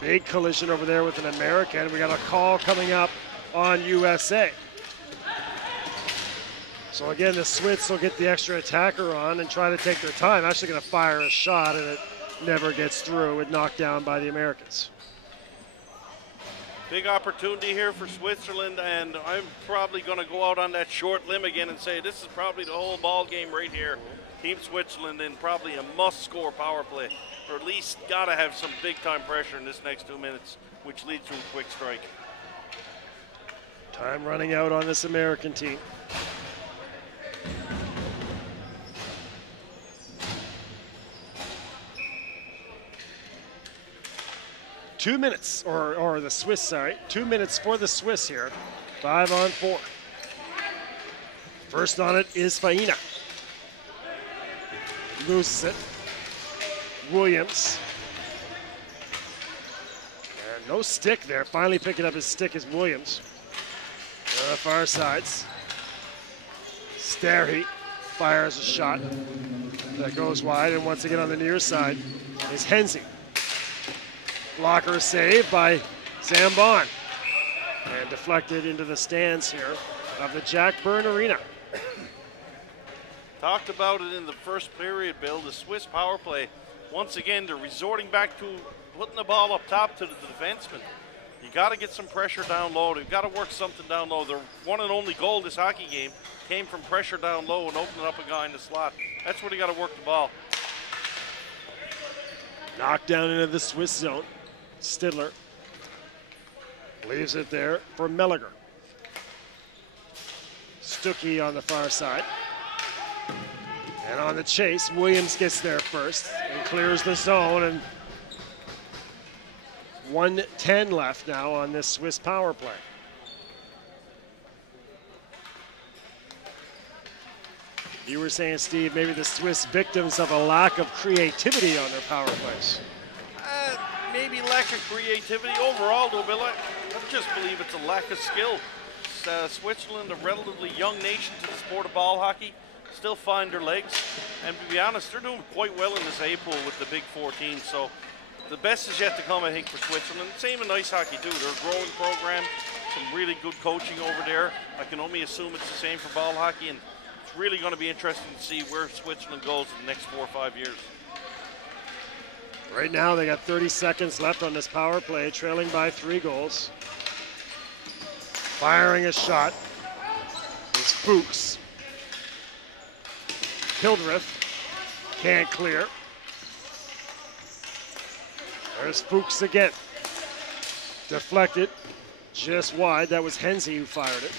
Big collision over there with an American. We got a call coming up on USA. So again, the Swiss will get the extra attacker on and try to take their time. Actually going to fire a shot, and it never gets through. It knocked down by the Americans. Big opportunity here for Switzerland, and I'm probably going to go out on that short limb again and say this is probably the whole ball game right here. Team Switzerland in probably a must-score power play, or at least got to have some big-time pressure in this next 2 minutes, which leads to a quick strike. Time running out on this American team. Two minutes, or the Swiss, sorry. 2 minutes for the Swiss here. 5 on 4. First on it is Faina. Loses it. Williams. And no stick there. Finally picking up his stick is Williams. On the far sides. Sterry fires a shot that goes wide, and once again on the near side is Hensey. Blocker save by Zambon, and deflected into the stands here of the Jack Byrne Arena. Talked about it in the first period, Bill. The Swiss power play, once again, they're resorting back to putting the ball up top to the defenseman. You got to get some pressure down low. They've got to work something down low. Their one and only goal this hockey game came from pressure down low and opening up a guy in the slot. That's where they got to work the ball. Knocked down into the Swiss zone. Stidler leaves it there for Melliger. Stuckey on the far side. And on the chase, Williams gets there first and clears the zone, and 1:10 left now on this Swiss power play. You were saying, Steve, maybe the Swiss victims of a lack of creativity on their power plays. Maybe lack of creativity overall, though, Bill. I just believe it's a lack of skill. Switzerland, a relatively young nation to the sport of ball hockey, still find their legs. And to be honest, they're doing quite well in this A pool with the Big 4 teams. So the best is yet to come, I think, for Switzerland. Same in ice hockey, too. They're a growing program, some really good coaching over there. I can only assume it's the same for ball hockey, and it's really going to be interesting to see where Switzerland goes in the next 4 or 5 years. Right now, they got 30 seconds left on this power play, trailing by 3 goals. Firing a shot is Fuchs. Hildreth can't clear. There's Fuchs again. Deflected, just wide. That was Hensey who fired it.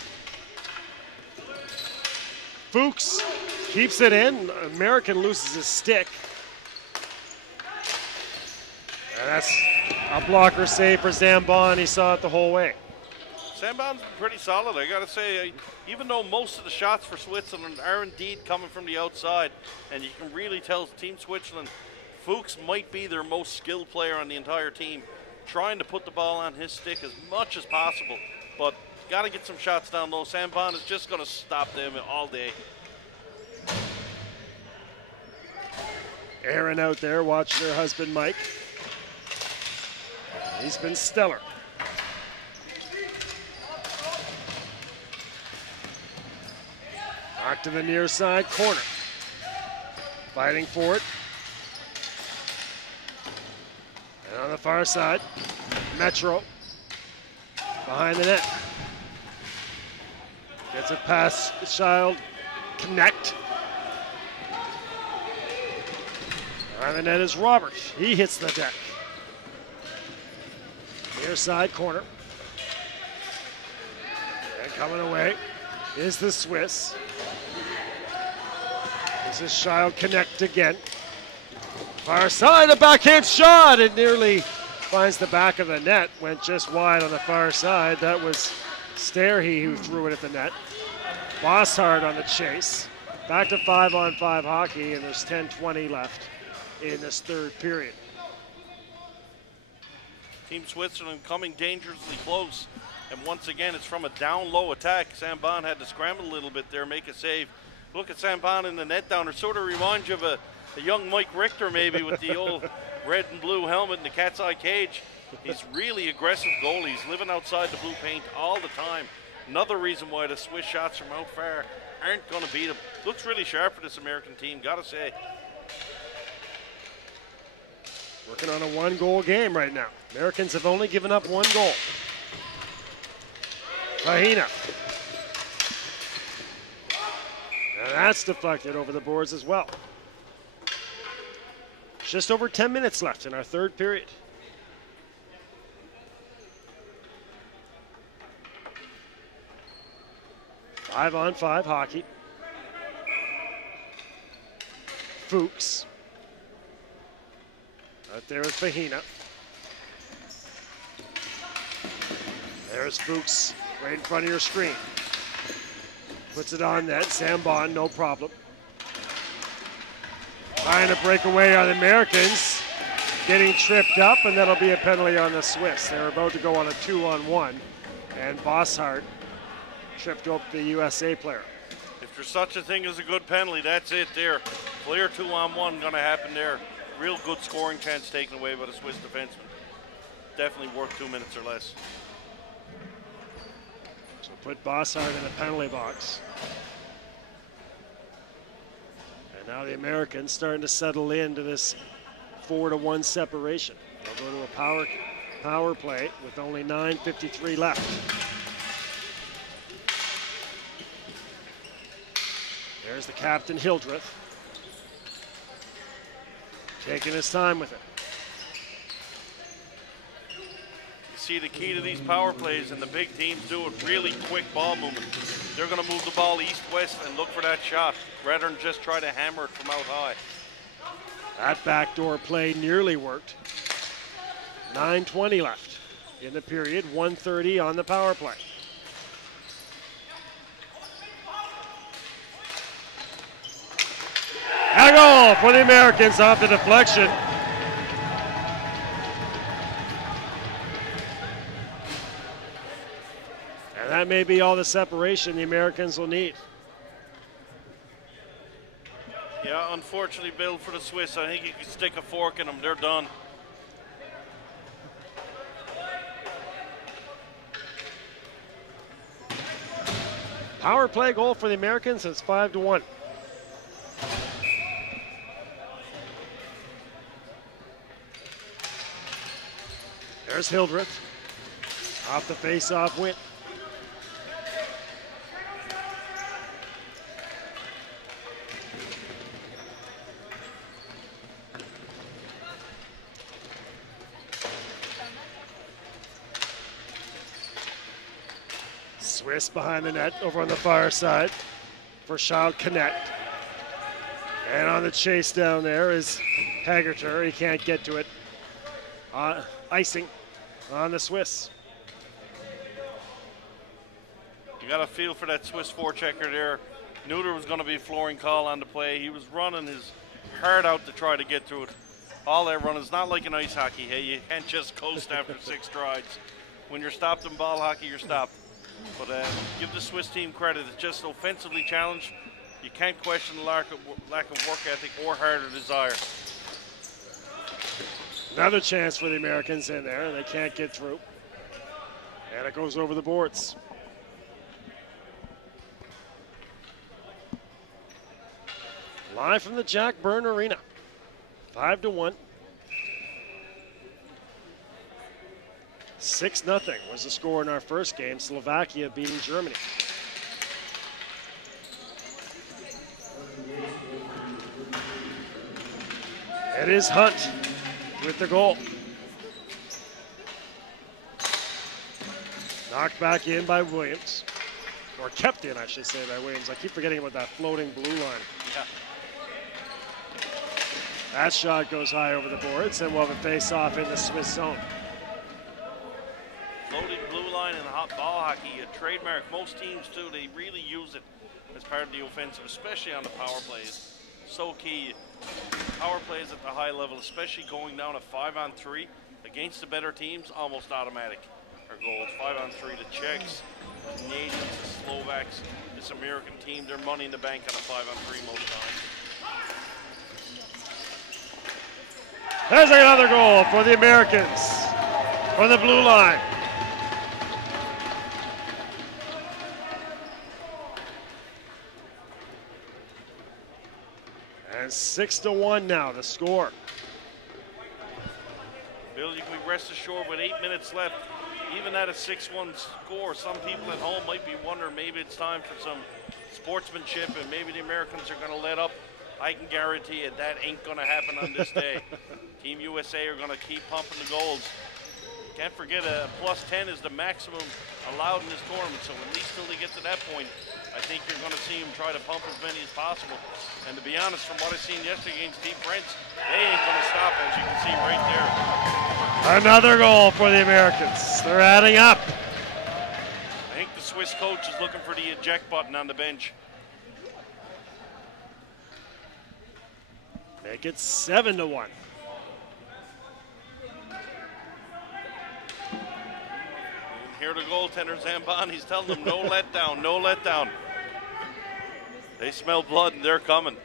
Fuchs keeps it in. American loses his stick. And that's a blocker save for Zambon. He saw it the whole way. Zambon's pretty solid, I gotta say. Even though most of the shots for Switzerland are indeed coming from the outside, and you can really tell Team Switzerland, Fuchs might be their most skilled player on the entire team, trying to put the ball on his stick as much as possible, but got to get some shots down low. Zambon is just going to stop them all day. Aaron out there watching her husband Mike. He's been stellar. Back to the near side corner. Fighting for it. And on the the far side, Metro behind the net. Gets it past Child, Connect. Behind the net is Robert. He hits the deck. Near side corner. And coming away is the Swiss. This is Child, Connect again. Far side, a backhand shot. It nearly finds the back of the net. Went just wide on the far side. That was Sterhe who threw it at the net. Bosshard on the chase. Back to 5-on-5 hockey, and there's 10:20 left in this third period. Team Switzerland coming dangerously close. And once again, it's from a down low attack. Samban had to scramble a little bit there, make a save. Look at Samban in the net downer. Sort of reminds you of a young Mike Richter maybe with the old red and blue helmet and the cat's eye cage. He's really aggressive goalie. He's living outside the blue paint all the time. Another reason why the Swiss shots from out far aren't going to beat him. Looks really sharp for this American team, gotta say. Working on a one-goal game right now. Americans have only given up one goal. Fahina. And that's deflected over the boards as well. Just over 10 minutes left in our third period. Five-on-5 hockey. Fuchs. Out there is Fahina. There's Fuchs right in front of your screen. Puts it on net. Samban, no problem. Trying to break away on the Americans. Getting tripped up, and that'll be a penalty on the Swiss. They're about to go on a 2-on-1, and Bosshard tripped up the USA player. If there's such a thing as a good penalty, that's it there. Clear 2-on-1 going to happen there. Real good scoring chance taken away by the Swiss defenseman. Definitely worth 2 minutes or less. So put Bosshard in the penalty box. And now the Americans starting to settle into this 4-1 separation. They'll go to a power play with only 9:53 left. There's the captain, Hildreth. Taking his time with it. You see the key to these power plays, and the big teams do it, really quick ball movement. They're going to move the ball east-west and look for that shot rather than just try to hammer it from out high. That backdoor play nearly worked. 9:20 left in the period, 1:30 on the power play. And a goal for the Americans off the deflection. And that may be all the separation the Americans will need. Yeah, unfortunately, Bill, for the Swiss, I think you can stick a fork in them. They're done. Power play goal for the Americans. It's 5-1. There's Hildreth. Off the face-off win. Swiss behind the net over on the far side for Child, Connect. And on the chase down there is Hagerter. He can't get to it. Icing on the Swiss. You got a feel for that Swiss forechecker there. Knew there was going to be a flooring call on the play. He was running his heart out to try to get through it. All that run is not like in ice hockey. Hey, you can't just coast after 6 strides. When you're stopped in ball hockey, you're stopped. But give the Swiss team credit. It's just offensively challenged. You can't question the lack of work ethic or harder desire. Another chance for the Americans in there. They can't get through. And it goes over the boards. Live from the Jack Byrne Arena. 5-1. 6-0 was the score in our first game, Slovakia beating Germany. It is Hunt with the goal. Knocked back in by Williams. Or kept in, I should say, by Williams. I keep forgetting about that floating blue line. Yeah. That shot goes high over the boards, and we'll have a face-off in the Swiss zone. Floating blue line in hot ball hockey, a trademark. Most teams do. They really use it as part of the offensive, especially on the power plays. So key. Power plays at the high level, especially going down a 5-on-3 against the better teams, almost automatic. Our goals 5-on-3. The Czechs, the Canadians, the Slovaks, this American team, they're money in the bank on a 5-on-3 most times. There's another goal for the Americans from the blue line. And 6-1 now, the score. Bill, you can be rest assured with 8 minutes left, even at a 6-1 score, some people at home might be wondering maybe it's time for some sportsmanship and maybe the Americans are going to let up. I can guarantee you that ain't going to happen on this day. Team USA are going to keep pumping the goals. Can't forget a +10 is the maximum allowed in this tournament, so at least till they get to that point, I think you're going to see them try to pump as many as possible. And to be honest, from what I've seen yesterday against Team France, they ain't going to stop, as you can see right there. Another goal for the Americans. They're adding up. I think the Swiss coach is looking for the eject button on the bench. Make it 7-1. Here the goaltender Zambon, he's telling them no letdown, no letdown. They smell blood and they're coming.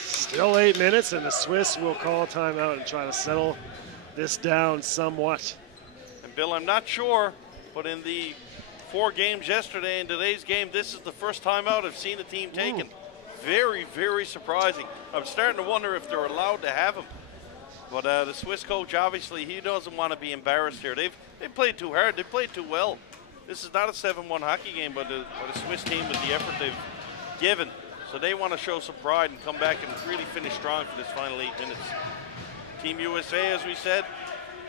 Still 8 minutes and the Swiss will call a timeout and try to settle this down somewhat. And Bill, I'm not sure, but in the 4 games yesterday and today's game, this is the first timeout I've seen a team taken. Very, very surprising. I'm starting to wonder if they're allowed to have them. But the Swiss coach, obviously, he doesn't want to be embarrassed here. They've played too hard. They played too well. This is not a 7-1 hockey game, but the Swiss team with the effort they've given. So they want to show some pride and come back and really finish strong for this final 8 minutes. Team USA, as we said,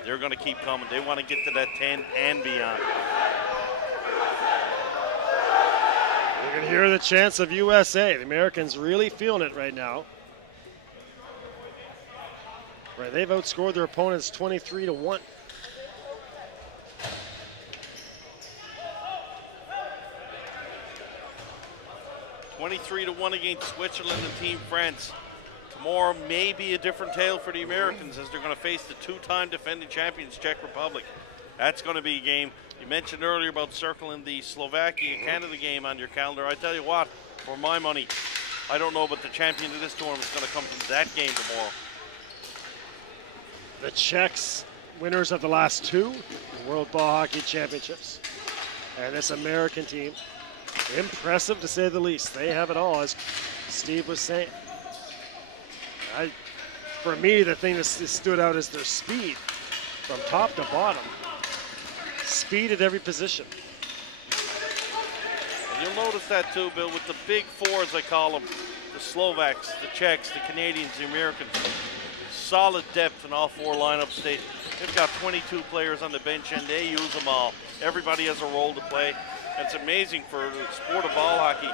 they're going to keep coming. They want to get to that 10 and beyond. You can hear the chants of USA. The Americans really feeling it right now. Right, they've outscored their opponents 23-1. (23-1) against Switzerland and Team France. Tomorrow may be a different tale for the Americans as they're going to face the 2-time defending champions, Czech Republic. That's going to be a game. You mentioned earlier about circling the Slovakia-Canada game on your calendar. I tell you what, for my money, I don't know, but the champion of this tournament is going to come from that game tomorrow. The Czechs, winners of the last 2 World Ball Hockey Championships. And this American team, impressive to say the least. They have it all, as Steve was saying. For me, the thing that stood out is their speed from top to bottom. Speed at every position. And you'll notice that too, Bill, with the big 4, as I call them, the Slovaks, the Czechs, the Canadians, the Americans. Solid depth in all 4 lineups. They've got 22 players on the bench and they use them all. Everybody has a role to play. And it's amazing for the sport of ball hockey,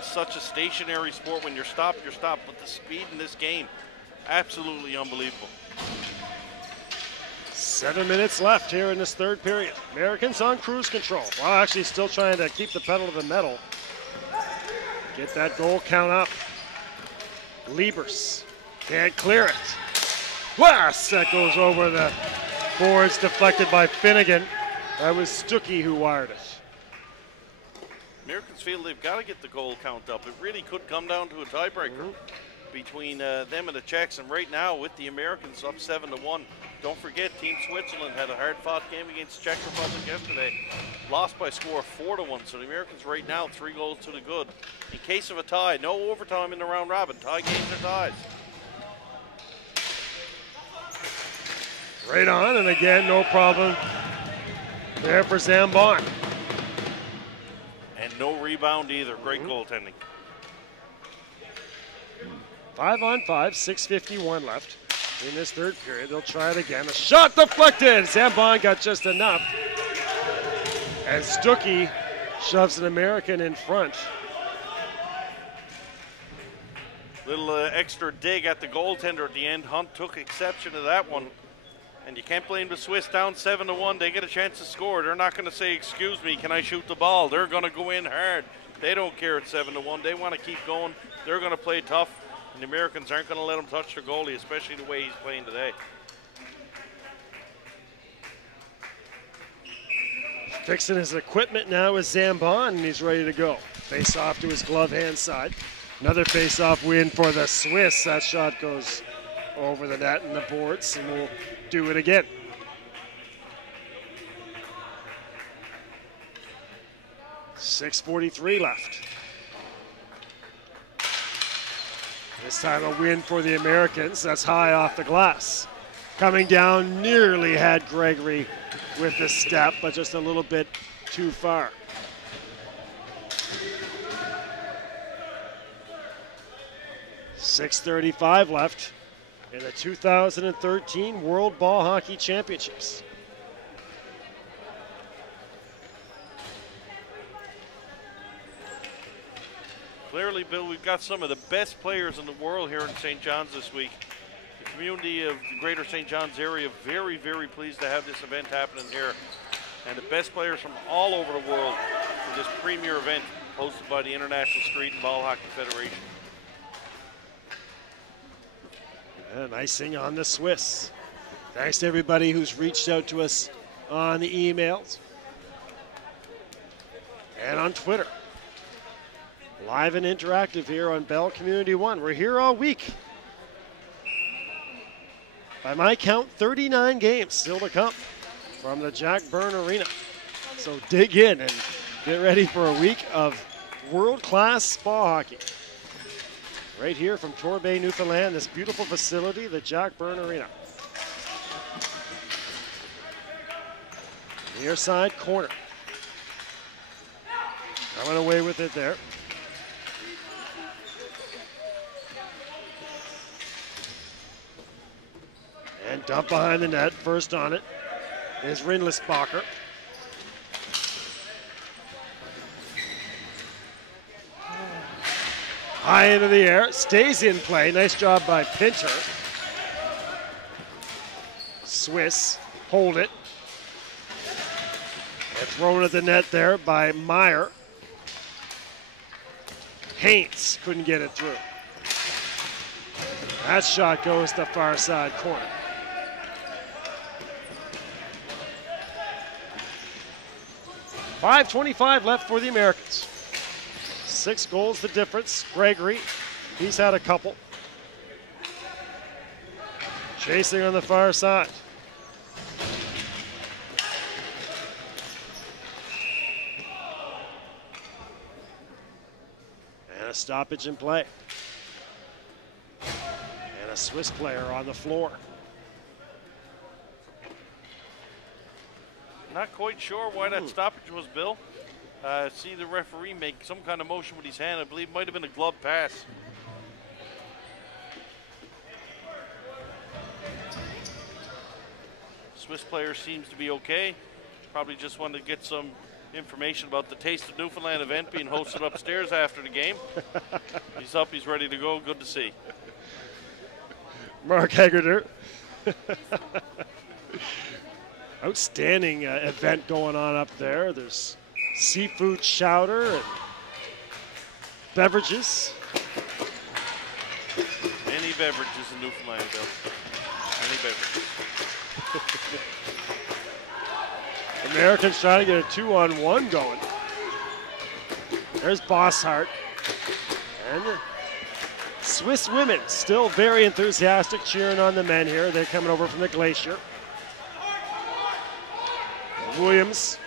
such a stationary sport. When you're stopped, you're stopped. But the speed in this game, absolutely unbelievable. 7 minutes left here in this 3rd period. Americans on cruise control. Well, actually still trying to keep the pedal to the metal. Get that goal count up. Liebers can't clear it. Blast! That goes over the boards, deflected by Finnegan. That was Stuckey who wired it. Americans feel they've got to get the goal count up. It really could come down to a tiebreaker between them and the Czechs. And right now, with the Americans up 7-1, don't forget, Team Switzerland had a hard-fought game against the Czech Republic yesterday. Lost by a score of 4-1. So the Americans right now 3 goals to the good. In case of a tie, no overtime in the round robin. Tie games are ties. Straight on, and again, no problem there for Zambon. And no rebound either. Great goaltending. 5-on-5, 6:51 left in this third period. They'll try it again. A shot deflected. Zambon got just enough. And Stuckey shoves an American in front. Little extra dig at the goaltender at the end. Hunt took exception to that one. And you can't blame the Swiss down 7-1. They get a chance to score. They're not going to say, excuse me, can I shoot the ball? They're going to go in hard. They don't care at 7-1. They want to keep going. They're going to play tough. And the Americans aren't going to let him touch their goalie, especially the way he's playing today. Fixing his equipment now is Zambon, and he's ready to go. Face off to his glove hand side. Another face-off win for the Swiss. That shot goes over the net and the boards, and we'll do it again. .6:43 left. This time a win for the Americans. That's high off the glass. Coming down, nearly had Gregory with the step, but just a little bit too far. .6:35 left in the 2013 World Ball Hockey Championships. Clearly, Bill, we've got some of the best players in the world here in St. John's this week. The community of the greater St. John's area very, very pleased to have this event happening here. And the best players from all over the world for this premier event hosted by the International Street and Ball Hockey Federation. And icing on the Swiss. Thanks to everybody who's reached out to us on the emails and on Twitter. Live and interactive here on Bell Community One. We're here all week. By my count, 39 games still to come from the Jack Byrne Arena. So dig in and get ready for a week of world-class spa hockey. Right here from Torbay, Newfoundland, this beautiful facility, the Jack Byrne Arena. Near side corner. Coming away with it there. And dump behind the net. First on it is Rindlisbacher. High into the air, stays in play. Nice job by Pinter. Swiss hold it. And thrown at the net there by Meyer. Haynes couldn't get it through. That shot goes to far side corner. .5:25 left for the Americans. 6 goals the difference. Gregory, he's had a couple. Chasing on the far side. And a stoppage in play. And a Swiss player on the floor. Not quite sure why that stoppage was, Bill. See the referee make some kind of motion with his hand. I believe it might have been a glove pass. Swiss player seems to be okay. Probably just wanted to get some information about the Taste of Newfoundland event being hosted upstairs after the game. He's up, he's ready to go. Good to see. Mark Haggerter. Outstanding event going on up there. There's seafood chowder and beverages. Many beverages in Newfoundland, Bill. Many beverages. Americans trying to get a 2-on-1 going. There's Bosshart. And the Swiss women still very enthusiastic, cheering on the men here. They're coming over from the Glacier. Williams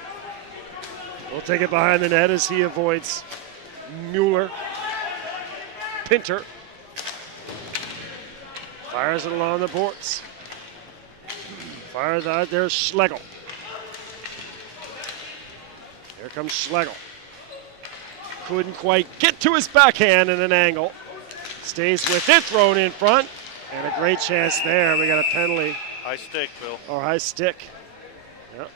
will take it behind the net as he avoids Mueller. Pinter fires it along the boards. Fire that. There's Schlegel. Here comes Schlegel. Couldn't quite get to his backhand in an angle. Stays with it, thrown in front. And a great chance there. We got a penalty. High stick, Bill. Or high stick. Yep.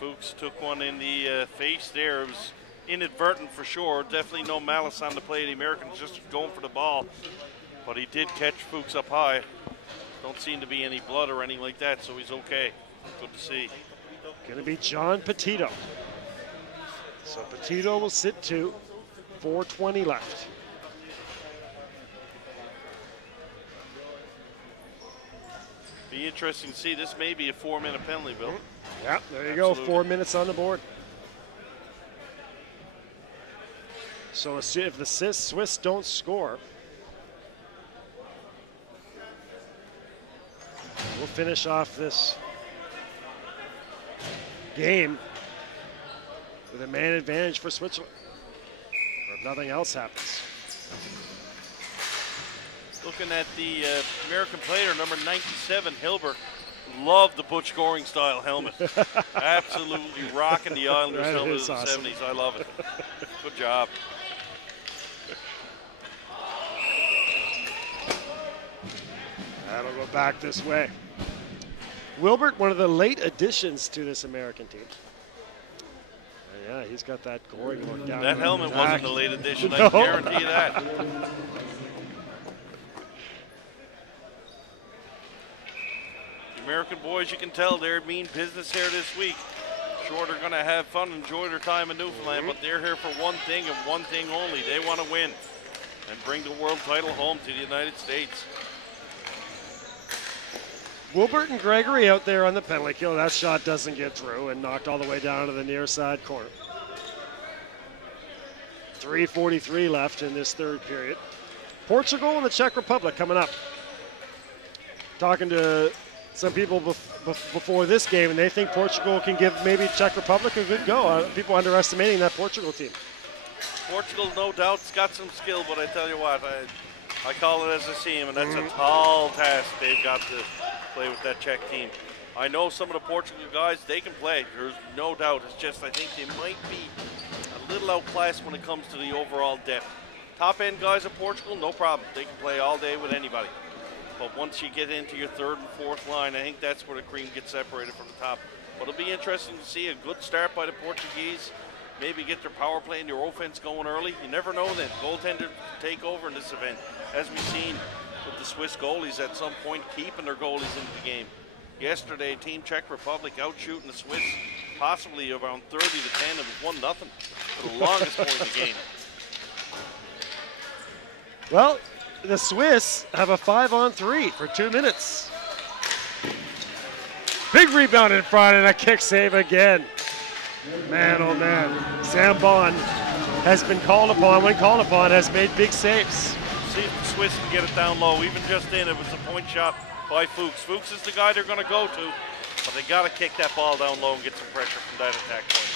Fuchs took one in the face there. It was inadvertent for sure. Definitely no malice on the play. The Americans just going for the ball. But he did catch Fuchs up high. Don't seem to be any blood or anything like that, so he's okay. Good to see. Going to be John Petito. So Petito will sit 2. 4:20 left. Be interesting to see. This may be a 4-minute penalty, Bill. Yeah, there you Absolutely. go. 4 minutes on the board. So if the Swiss don't score, we'll finish off this game with a man advantage for Switzerland. Or if nothing else happens. Looking at the American player, number 97, Hilbert. Love the Butch Goring style helmet. Absolutely rocking the Islanders That helmet is of the awesome. 70s. I love it. Good job. That'll go back this way. Wilbert, one of the late additions to this American team. Yeah, he's got that Goring look down. That the helmet back. wasn't a late addition, I No. can guarantee you that. The American boys, you can tell they're mean business here this week. Sure, they're going to have fun, enjoy their time in Newfoundland, but they're here for one thing and one thing only. They want to win and bring the world title home to the United States. Wilbert and Gregory out there on the penalty kill. That shot doesn't get through and knocked all the way down to the near side corner. 3:43 left in this third period. Portugal and the Czech Republic coming up. Talking to some people before this game, and they think Portugal can give maybe Czech Republic a good go. People underestimating that Portugal team. Portugal, no doubt, has got some skill, but I tell you what, I call it as I see him, and that's a tall task they've got to play with that Czech team. I know some of the Portugal guys, they can play. There's no doubt. It's just I think they might be a little outclassed when it comes to the overall depth. Top-end guys of Portugal, no problem. They can play all day with anybody. But once you get into your third and fourth line, I think that's where the cream gets separated from the top. But it'll be interesting to see a good start by the Portuguese. Maybe get their power play and their offense going early. You never know then. Goaltender take over in this event. As we've seen with the Swiss goalies at some point keeping their goalies into the game. Yesterday, Team Czech Republic out shooting the Swiss possibly around 30 to 10. It was 1-0 for the longest point of the game. Well, the Swiss have a 5-on-3 for 2 minutes. Big rebound in front and a kick save again. Man, oh man. Sam Bond has been called upon, when called upon, has made big saves. See if the Swiss can get it down low. Even just in, it was a point shot by Fuchs. Fuchs is the guy they're going to go to, but they got to kick that ball down low and get some pressure from that attack point.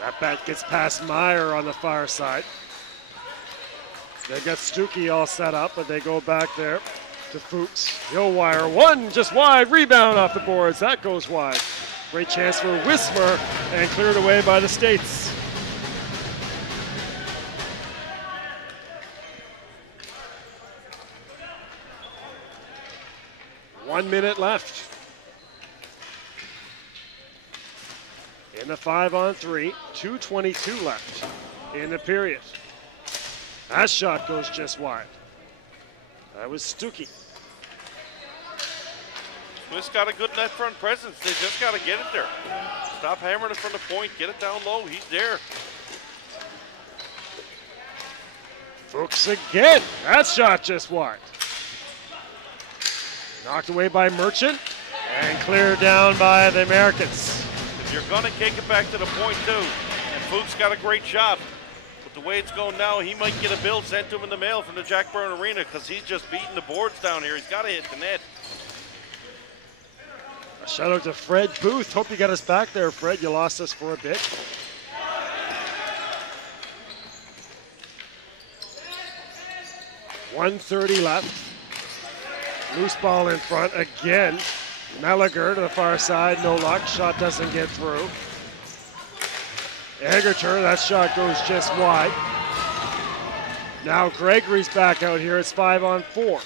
That bat gets past Meyer on the far side. They got Stuckey all set up, but they go back there to Fuchs. He'll wire one, just wide, rebound off the boards. That goes wide. Great chance for Wismer, and cleared away by the States. One minute left. In the 5-on-3, 2:22 left in the period. That shot goes just wide. That was Stuckey. Swiss got a good net front presence. They just got to get it there. Stop hammering it from the point. Get it down low. He's there. Fuchs again. That shot just wide. Knocked away by Merchant and cleared down by the Americans. If you're going to kick it back to the point, too, and Fuchs got a great shot, but the way it's going now, he might get a bill sent to him in the mail from the Jack Byrne Arena because he's just beating the boards down here. He's got to hit the net. A shout out to Fred Booth. Hope you got us back there, Fred. You lost us for a bit. .130 left. Loose ball in front again Melliger to the far side, no luck. Shot doesn't get through. Egerter, that shot goes just wide. Now Gregory's back out here. It's 5-on-4.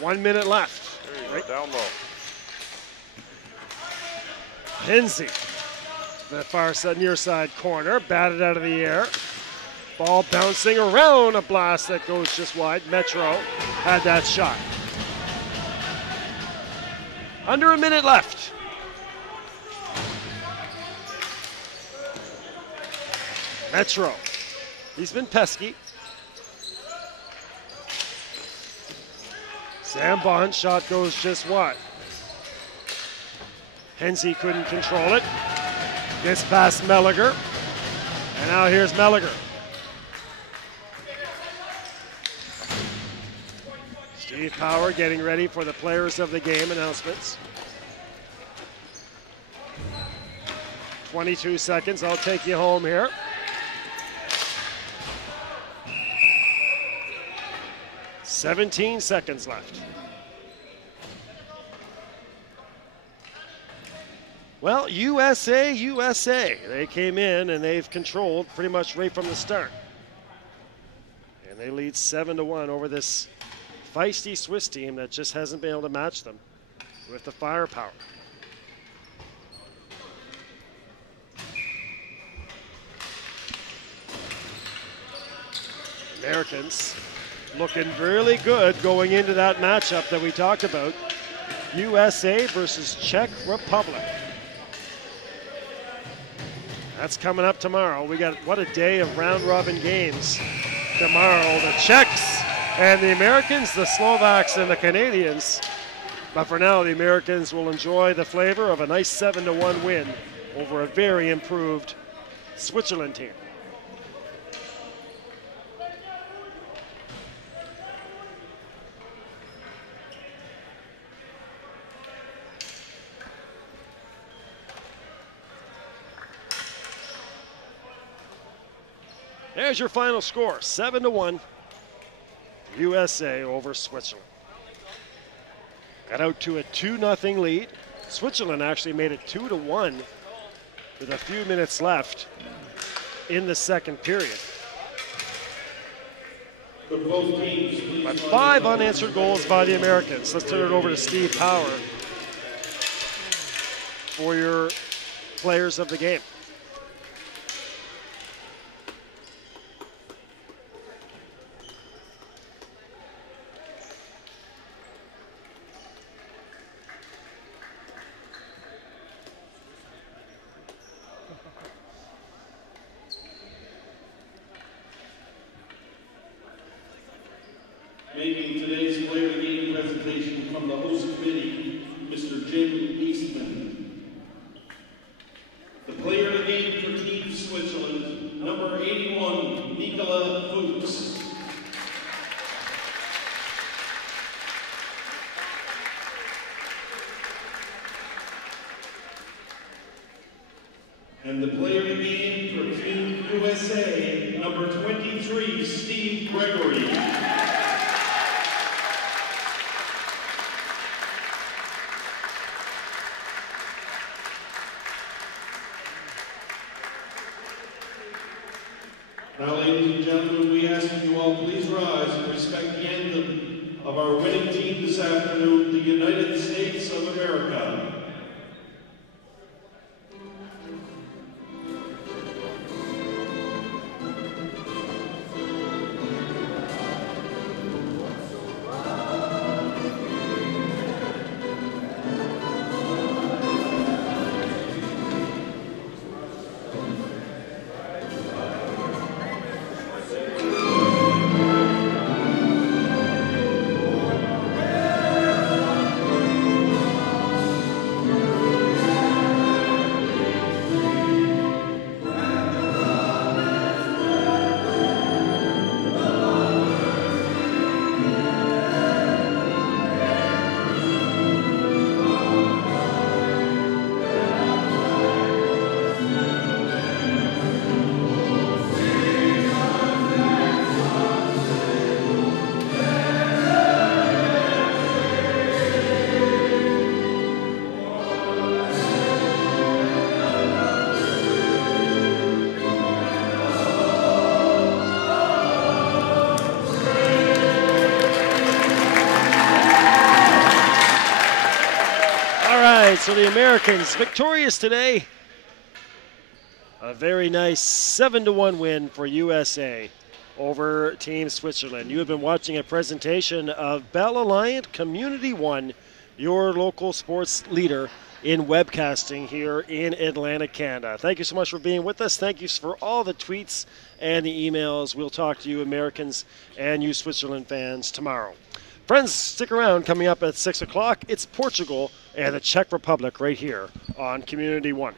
1 minute left. Right down low. Hensey, the far side, near side corner, batted out of the air. Ball bouncing around, a blast that goes just wide. Metro had that shot. Under a minute left. Metro, he's been pesky. Sam Bond, shot goes just wide. Hensey couldn't control it. Gets past Melliger. And now here's Melliger. Steve Power getting ready for the players of the game announcements. 22 seconds, I'll take you home here. "17 seconds left. Well, USA, they came in and they've controlled pretty much right from the start. And they lead 7-1 over this feisty Swiss team that just hasn't been able to match them with the firepower. Americans looking really good going into that matchup that we talked about. USA versus Czech Republic. That's coming up tomorrow. We got, what a day of round robin games tomorrow. The Czechs and the Americans, the Slovaks and the Canadians. But for now, the Americans will enjoy the flavor of a nice 7-1 win over a very improved Switzerland team. There's your final score, 7-1, USA over Switzerland. Got out to a 2-0 lead. Switzerland actually made it 2-1 with a few minutes left in the second period. But 5 unanswered goals by the Americans. Let's turn it over to Steve Power for your players of the game. Making today's player of the game presentation from the host committee, Mr. Jim Eastman. The player of the game for Team Switzerland, number 81, Nicola Fuchs. And the player of the game for Team USA, number 23, Steve Gregory. Now, ladies and gentlemen, we ask that you all please rise and respect the anthem of our winning team this afternoon, the United States of America. So the Americans victorious today. A very nice 7-1 win for USA over Team Switzerland. You have been watching a presentation of Bell Alliant Community One, your local sports leader in webcasting here in Atlantic, Canada. Thank you so much for being with us. Thank you for all the tweets and the emails. We'll talk to you Americans and you Switzerland fans tomorrow. Friends, stick around. Coming up at 6 o'clock, it's Portugal and the Czech Republic right here on Community One.